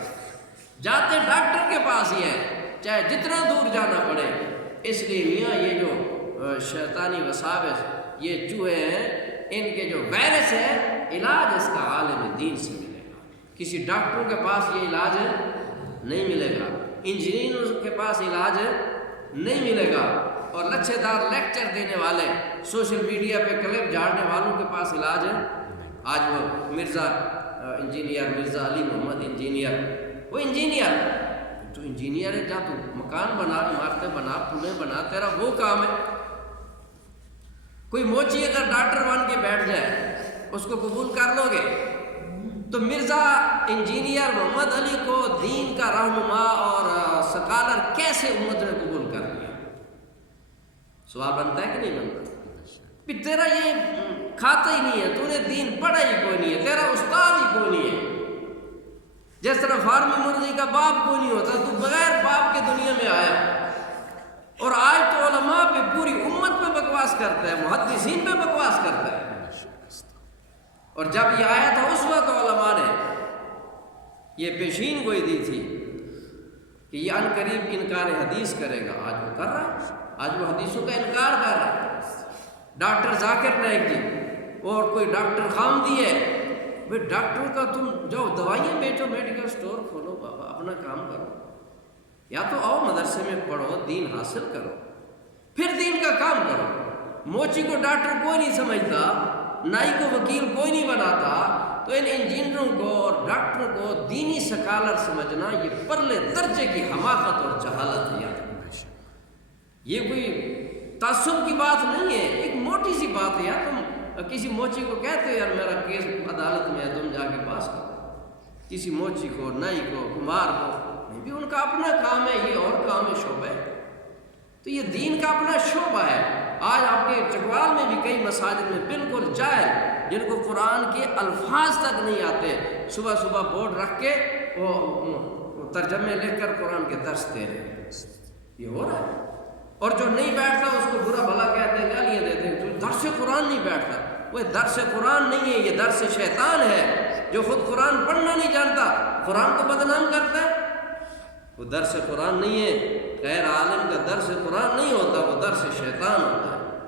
جاتے ڈاکٹر کے پاس ہی ہے، چاہے جتنا دور جانا پڑے۔ اس لیے میاں یہ جو شیطانی وساوس، یہ چوہے ہیں، ان کے جو وائرس ہے، علاج اس کا عالم دین سے ملے گا۔ کسی ڈاکٹروں کے پاس یہ علاج نہیں ملے گا، انجینئروں کے پاس علاج نہیں ملے گا، اور لچھے دار لیکچر دینے والے، سوشل میڈیا پہ کلپ جھاڑنے والوں کے پاس علاج ہے۔ آج وہ مرزا انجینئر، مرزا علی محمد انجینئر، وہ انجینئر، تو انجینئر ہے، جا تو مکان بنا، عمارتیں بنا، پلیں بنا، تیرا وہ کام ہے۔ کوئی موچی اگر ڈاکٹر بن کے بیٹھ جائے، اس کو قبول کر لو گے؟ تو مرزا انجینئر محمد علی کو دین کا رہنما اور سکالر کیسے امت نے قبول کر لیا؟ سوال بنتا ہے کہ نہیں بنتا؟ پھر تیرا یہ کھاتا ہی نہیں ہے، تو نے دین پڑھا ہی کوئی نہیں ہے، تیرا استاد ہی کوئی نہیں ہے۔ جس طرح فارمی مرغی کا باپ کوئی نہیں ہوتا، تو بغیر باپ کے دنیا میں آیا، اور آج تو علماء پہ، پوری امت پہ بکواس کرتا ہے، محدثین پہ بکواس کرتا ہے۔ اور جب یہ آیا تھا اس وقت علماء نے یہ پیشین گوئی دی تھی کہ یہ ان قریب انکار حدیث کرے گا، آج وہ کر رہا ہے، آج وہ حدیثوں کا انکار کر رہا ہے۔ ڈاکٹر ذاکر نائک جی اور کوئی ڈاکٹر خامدی ہے، بھئی ڈاکٹر کا تم جو دوائیاں بیچو، میڈیکل سٹور کھولو بابا، اپنا کام کرو، یا تو آؤ مدرسے میں پڑھو، دین حاصل کرو، پھر دین کا کام کرو۔ موچی کو ڈاکٹر کوئی نہیں سمجھتا، نائی کو وکیل کوئی نہیں بناتا، تو ان انجینئروں کو اور ڈاکٹروں کو دینی سکالر سمجھنا یہ پرلے درجے کی حماقت اور جہالت ہے۔ یہ کوئی تعصب کی بات نہیں ہے، ایک موٹی سی بات ہے۔ یار تم کسی موچی کو کہتے ہو یار میرا کیس عدالت میں ہے، تم جا کے پاس کرو، کسی موچی کو، نائی کو، کمار کو نہیں، بھی ان کا اپنا کام ہے، یہ اور کام ہے، شعبہ ہے۔ تو یہ دین کا اپنا شعبہ ہے۔ آج آپ کے چکوال میں بھی کئی مساجد میں بالکل جاہل، جن کو قرآن کے الفاظ تک نہیں آتے، صبح صبح بورڈ رکھ کے وہ ترجمے لکھ کر قرآن کے درس دے رہے ہیں، یہ ہو رہا ہے۔ اور جو نہیں بیٹھتا اس کو برا بھلا کہتے ہیں، گالیاں دیتے ہیں، تو درس قرآن نہیں بیٹھتا، وہ درس قرآن نہیں ہے، یہ درس شیطان ہے۔ جو خود قرآن پڑھنا نہیں جانتا، قرآن کو بدنام کرتا ہے، وہ درس قرآن نہیں ہے۔ غیر عالم کا درس قرآن نہیں ہوتا، وہ درس شیطان ہوتا ہے۔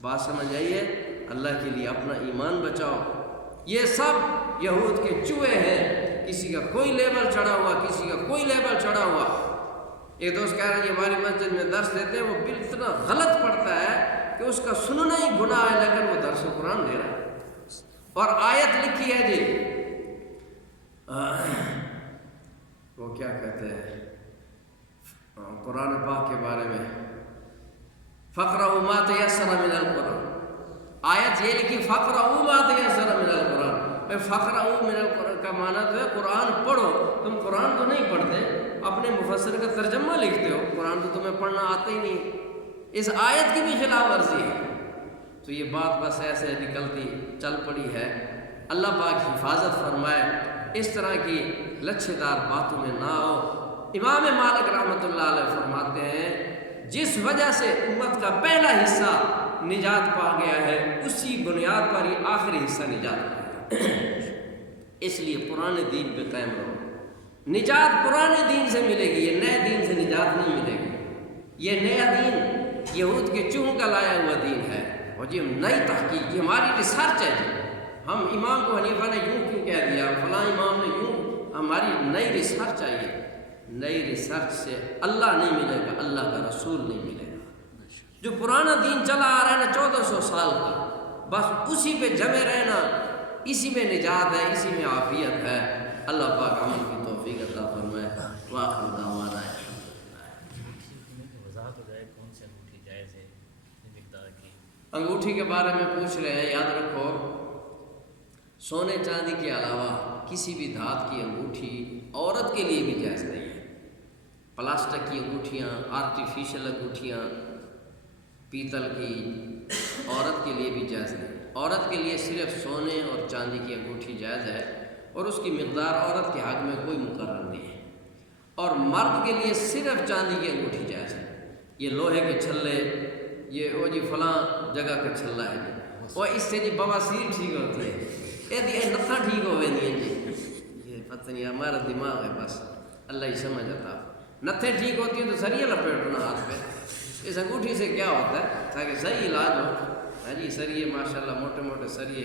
بات سمجھ آئیے؟ اللہ کے لیے اپنا ایمان بچاؤ۔ یہ سب یہود کے چوہے ہیں، کسی کا کوئی لیبل چڑھا ہوا، کسی کا کوئی لیبل چڑھا ہوا۔ ایک دوست کہہ رہا ہے یہ ہماری مسجد میں درس دیتے ہیں، وہ اتنا غلط پڑھتا ہے کہ اس کا سننا ہی گناہ ہے، لیکن وہ درس قرآن دے رہا ہے۔ اور آیت لکھی ہے جی، وہ کیا کہتے ہیں قرآن پاک کے بارے میں، فَقْرَؤُوا مَا تَيَسَّرَ مِنَ الْقُرْآنِ، آیت یہ لکھی فَقْرَؤُوا مَا تَيَسَّرَ مِنَ الْقُرْآنِ۔ فَقْرَؤُوا مِنَ الْقُرْآنِ کا معنی تو ہے قرآن پڑھو. تم قرآن تو نہیں پڑھتے, اپنے مفسر کا ترجمہ لکھتے ہو, قرآن تو تمہیں پڑھنا آتا ہی نہیں. اس آیت کی بھی خلاف ورزی ہے. تو یہ بات بس ایسے نکلتی چل پڑی ہے. اللہ پاک حفاظت فرمائے اس طرح کی لچھے دار باتوں میں نہ ہو. امام مالک رحمۃ اللہ علیہ فرماتے ہیں جس وجہ سے امت کا پہلا حصہ نجات پا گیا ہے اسی بنیاد پر یہ آخری حصہ نجات پا گیا. اس لیے پرانے دین پہ قائم رہو. نجات پرانے دین سے ملے گی, یہ نئے دین سے نجات نہیں ملے گی. یہ نیا دین یہود کے چونہ کا لایا ہوا دین ہے. اور یہ نئی تحقیق, یہ ہماری ریسرچ ہے. ہم امام کو حنیفہ نے یوں کیوں کہہ دیا, فلاں امام نے یوں, ہماری نئی ریسرچ چاہیے. نئی ریسرچ سے اللہ نہیں ملے گا, اللہ کا رسول نہیں ملے گا. جو پرانا دین چلا آ رہا ہے نا 1400 سال کا, بس اسی پہ جمے رہنا, اسی میں نجات ہے, اسی میں عافیت ہے. اللہ پاک عمل کی توفیق عطا فرمائے. وآخر دعوانا وضاحت ہو جائے کون سی انگوٹھی جائز ہے مقدار کی. انگوٹھی کے بارے میں پوچھ رہے ہیں. یاد رکھو سونے چاندی کے علاوہ کسی بھی دھات کی انگوٹھی عورت کے لیے بھی جائز نہیں ہے. پلاسٹک کی انگوٹھیاں, آرٹیفیشل انگوٹھیاں, پیتل کی, عورت کے لیے بھی جائز نہیں. عورت کے لیے صرف سونے اور چاندی کی انگوٹھی جائز ہے, اور اس کی مقدار عورت کے حق میں کوئی مقرر نہیں ہے. اور مرد کے لیے صرف چاندی کی انگوٹھی جائز ہے. یہ لوہے کے چھلے, یہ وہ جی فلاں جگہ کا چھلا ہے جی, اور اس سے جی بواسیر ٹھیک ہوتی ہے, یہ نتھا ٹھیک ہوئے نہیں جی, یہ پتہ نہیں ہمارا دماغ ہے, بس اللہ ہی سمجھ آتا. نتھے ٹھیک ہوتی ہیں تو سریے لپیٹنا ہاتھ پہ. اس انگوٹھی سے کیا ہوتا ہے تاکہ صحیح علاج ہو. ہاں جی سریے ماشاء اللہ موٹے موٹے سریے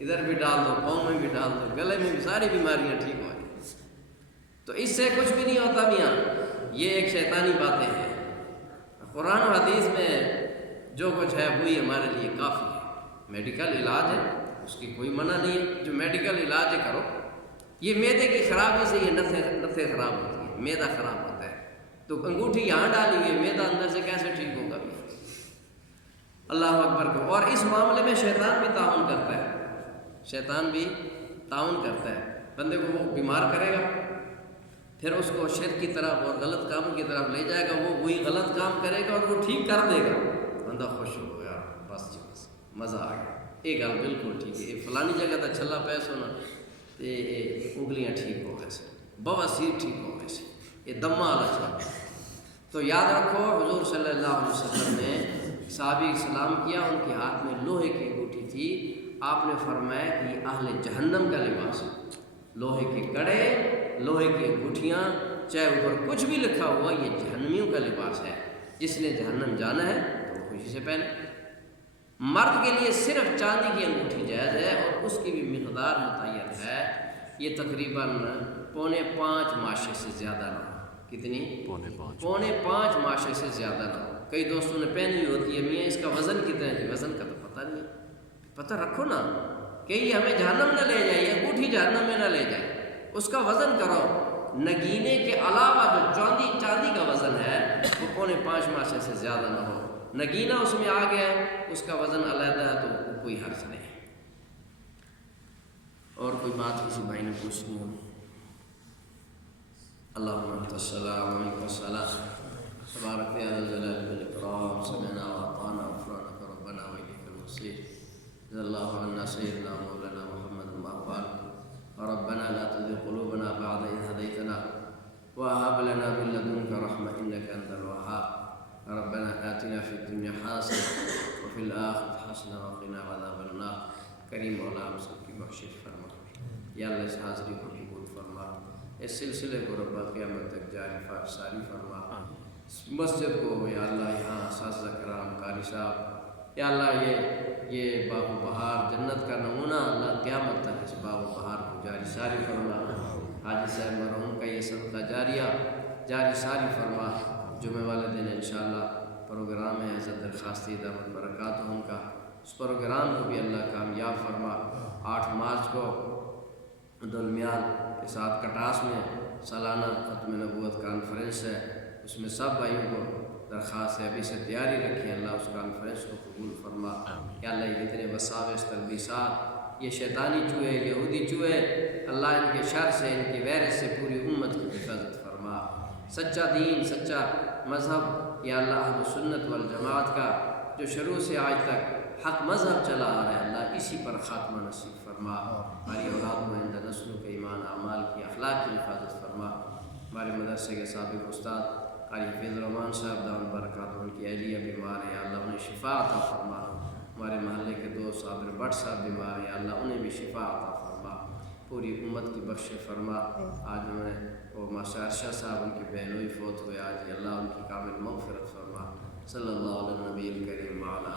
ادھر بھی ڈال دو, پاؤں میں بھی ڈال دو, گلے میں بھی, ساری بیماریاں ٹھیک ہو جائیں. تو اس سے کچھ بھی نہیں ہوتا میاں, یہ ایک شیطانی باتیں ہیں. قرآن و حدیث میں جو کچھ ہے وہی ہمارے لیے کافی ہے. میڈیکل علاج ہے, اس کی کوئی منع نہیں ہے. جو میڈیکل علاج ہے کرو. یہ معدے کی خرابی سے یہ نتھے خراب ہوتی ہے, معدہ خراب ہوتا ہے. تو انگوٹھی یہاں ڈالی ہوئی ہے, معدہ اندر سے کیسے ٹھیک ہوگا بھی. اللہ اکبر کو. اور اس معاملے میں شیطان بھی تعاون کرتا ہے. شیطان بھی تعاون کرتا ہے. بندے کو وہ بیمار کرے گا, پھر اس کو شرک کی طرف اور غلط کام کی طرف لے جائے گا. وہ وہی غلط کام کرے گا اور وہ ٹھیک کر دے گا. بندہ خوش ہو گیا, بس جی بس مزہ آ گیا. یہ گل بالکل ٹھیک ہے. فلانی جگہ تو چھلا پیس ہونا, انگلیاں ٹھیک ہو گئے سے, بواسیر ٹھیک ہو گئے سے, یہ دمہ والا چل. تو یاد رکھو حضور صلی اللہ علیہ وسلم نے صحابی سلام کیا, ان کے ہاتھ میں لوہے کی انگوٹھی تھی. آپ نے فرمایا کہ یہ اہل جہنم کا لباس ہے. لوہے کے کڑے, لوہے کی انگوٹھیاں, چاہے اوپر کچھ بھی لکھا ہوا, یہ جہنمیوں کا لباس ہے. جس نے جہنم جانا ہے تو وہ خوشی سے پہنے. مرد کے لیے صرف چاندی کی انگوٹھی جائز ہے, اور اس کی بھی مقدار متعین ہے. یہ تقریباً 4.25 ماشے سے زیادہ نہ ہو. کتنی؟ 4.25 ماشے سے زیادہ نہ ہو. کئی دوستوں نے پہنی ہوتی ہے, میاں اس کا وزن کتنا ہے جی؟ وزن کا تو پتہ نہیں. پتہ رکھو نا کہ یہ ہمیں جہنم نہ لے جائے, یہ انگوٹھی جہنم میں نہ لے جائے. اس کا وزن کرو. نگینے کے علاوہ جو چاندی کا وزن ہے وہ 4.25 ماشے سے زیادہ نہ ہو. نگینہ اس میں آ گیا ہے, اس کا وزن علیحدہ ہے تو کوئی حرج نہیں ہے. اور کوئی بات کسی بھائی نے پوچھنی ہو؟ اللہم انت السلام و منک السلام تبارک یا ذا الجلال والاکرام. سمعنا واطعنا غفرانک ربنا و الیک المصیر. جزا اللہ عنا سیدنا مولانا محمد المغفر. ربنا لا تزغ قلوبنا بعد إذ هديتنا وهب لنا من لدنك رحمة إنك أنت الوهاب. ربنا آتنا في الدنيا حسنة وفي الآخرة حسنة وقنا عذاب النار. کریم مولا ہم سب کی بخشش فرما. یا اللہ اس حاضری کو قبول فرما. اس سلسلے کو رب قیامت تک جاری ساری فرما. مسجد کو یا اللہ یہاں اساتذہ کرام, قاری صاحب, یا اللہ یہ باغ و بہار جنت کا نمونہ, اللہ قیامت تک اس باغ و بہار کو جاری ساری فرما. حاجی صاحب مرحوم کا یہ صدقہ جاریہ جاری ساری فرما. جمعہ والے دن انشاءاللہ پروگرام ہے عزت درخواستی دعوت برکات ان کا, اس پروگرام کو بھی اللہ کامیاب فرما. 8 مارچ کو دلمیال کے ساتھ کٹاس میں سالانہ ختم نبوت کانفرنس ہے. اس میں سب بھائیوں کو درخواست ہے ابھی سے تیاری رکھیں. اللہ اس کانفرنس کو قبول فرما. یا اللہ یہ اتنے وساوس تلبیسات یہ شیطانی چوہے یہودی چوہے اللہ ان کے شر سے ان کے ویر سے پوری امت کی حفاظت فرما۔ سچا دین سچا مذہب یا اللہ اہل سنت والجماعت کا جو شروع سے آج تک حق مذہب چلا آ رہا ہے اللہ اسی پر خاتمہ نصیب فرما۔ ہماری اولاد میں آئندہ نسلوں کے ایمان اعمال کی اخلاق کی حفاظت فرما۔ ہمارے مدرسے کے سابق استاد قاری حفیظ الرحمان صاحب دامن برکاتہ ان کی اہلیہ بیمار ہے یا اللہ انہیں شفا عطا فرما۔ ہمارے محلے کے دوست صابر بٹ صاحب بیمار ہیں یا اللہ انہیں بھی شفا عطا فرما، پوری امت کی بخش فرما۔ آج ہمیں وہ ماسٹر ارشد صاحب ان کی بہنوئی فوت ہوئے، آج اللہ ان کی کامل مغفرت فرما۔ صلی اللہ علیہ نبی الکریم وعلی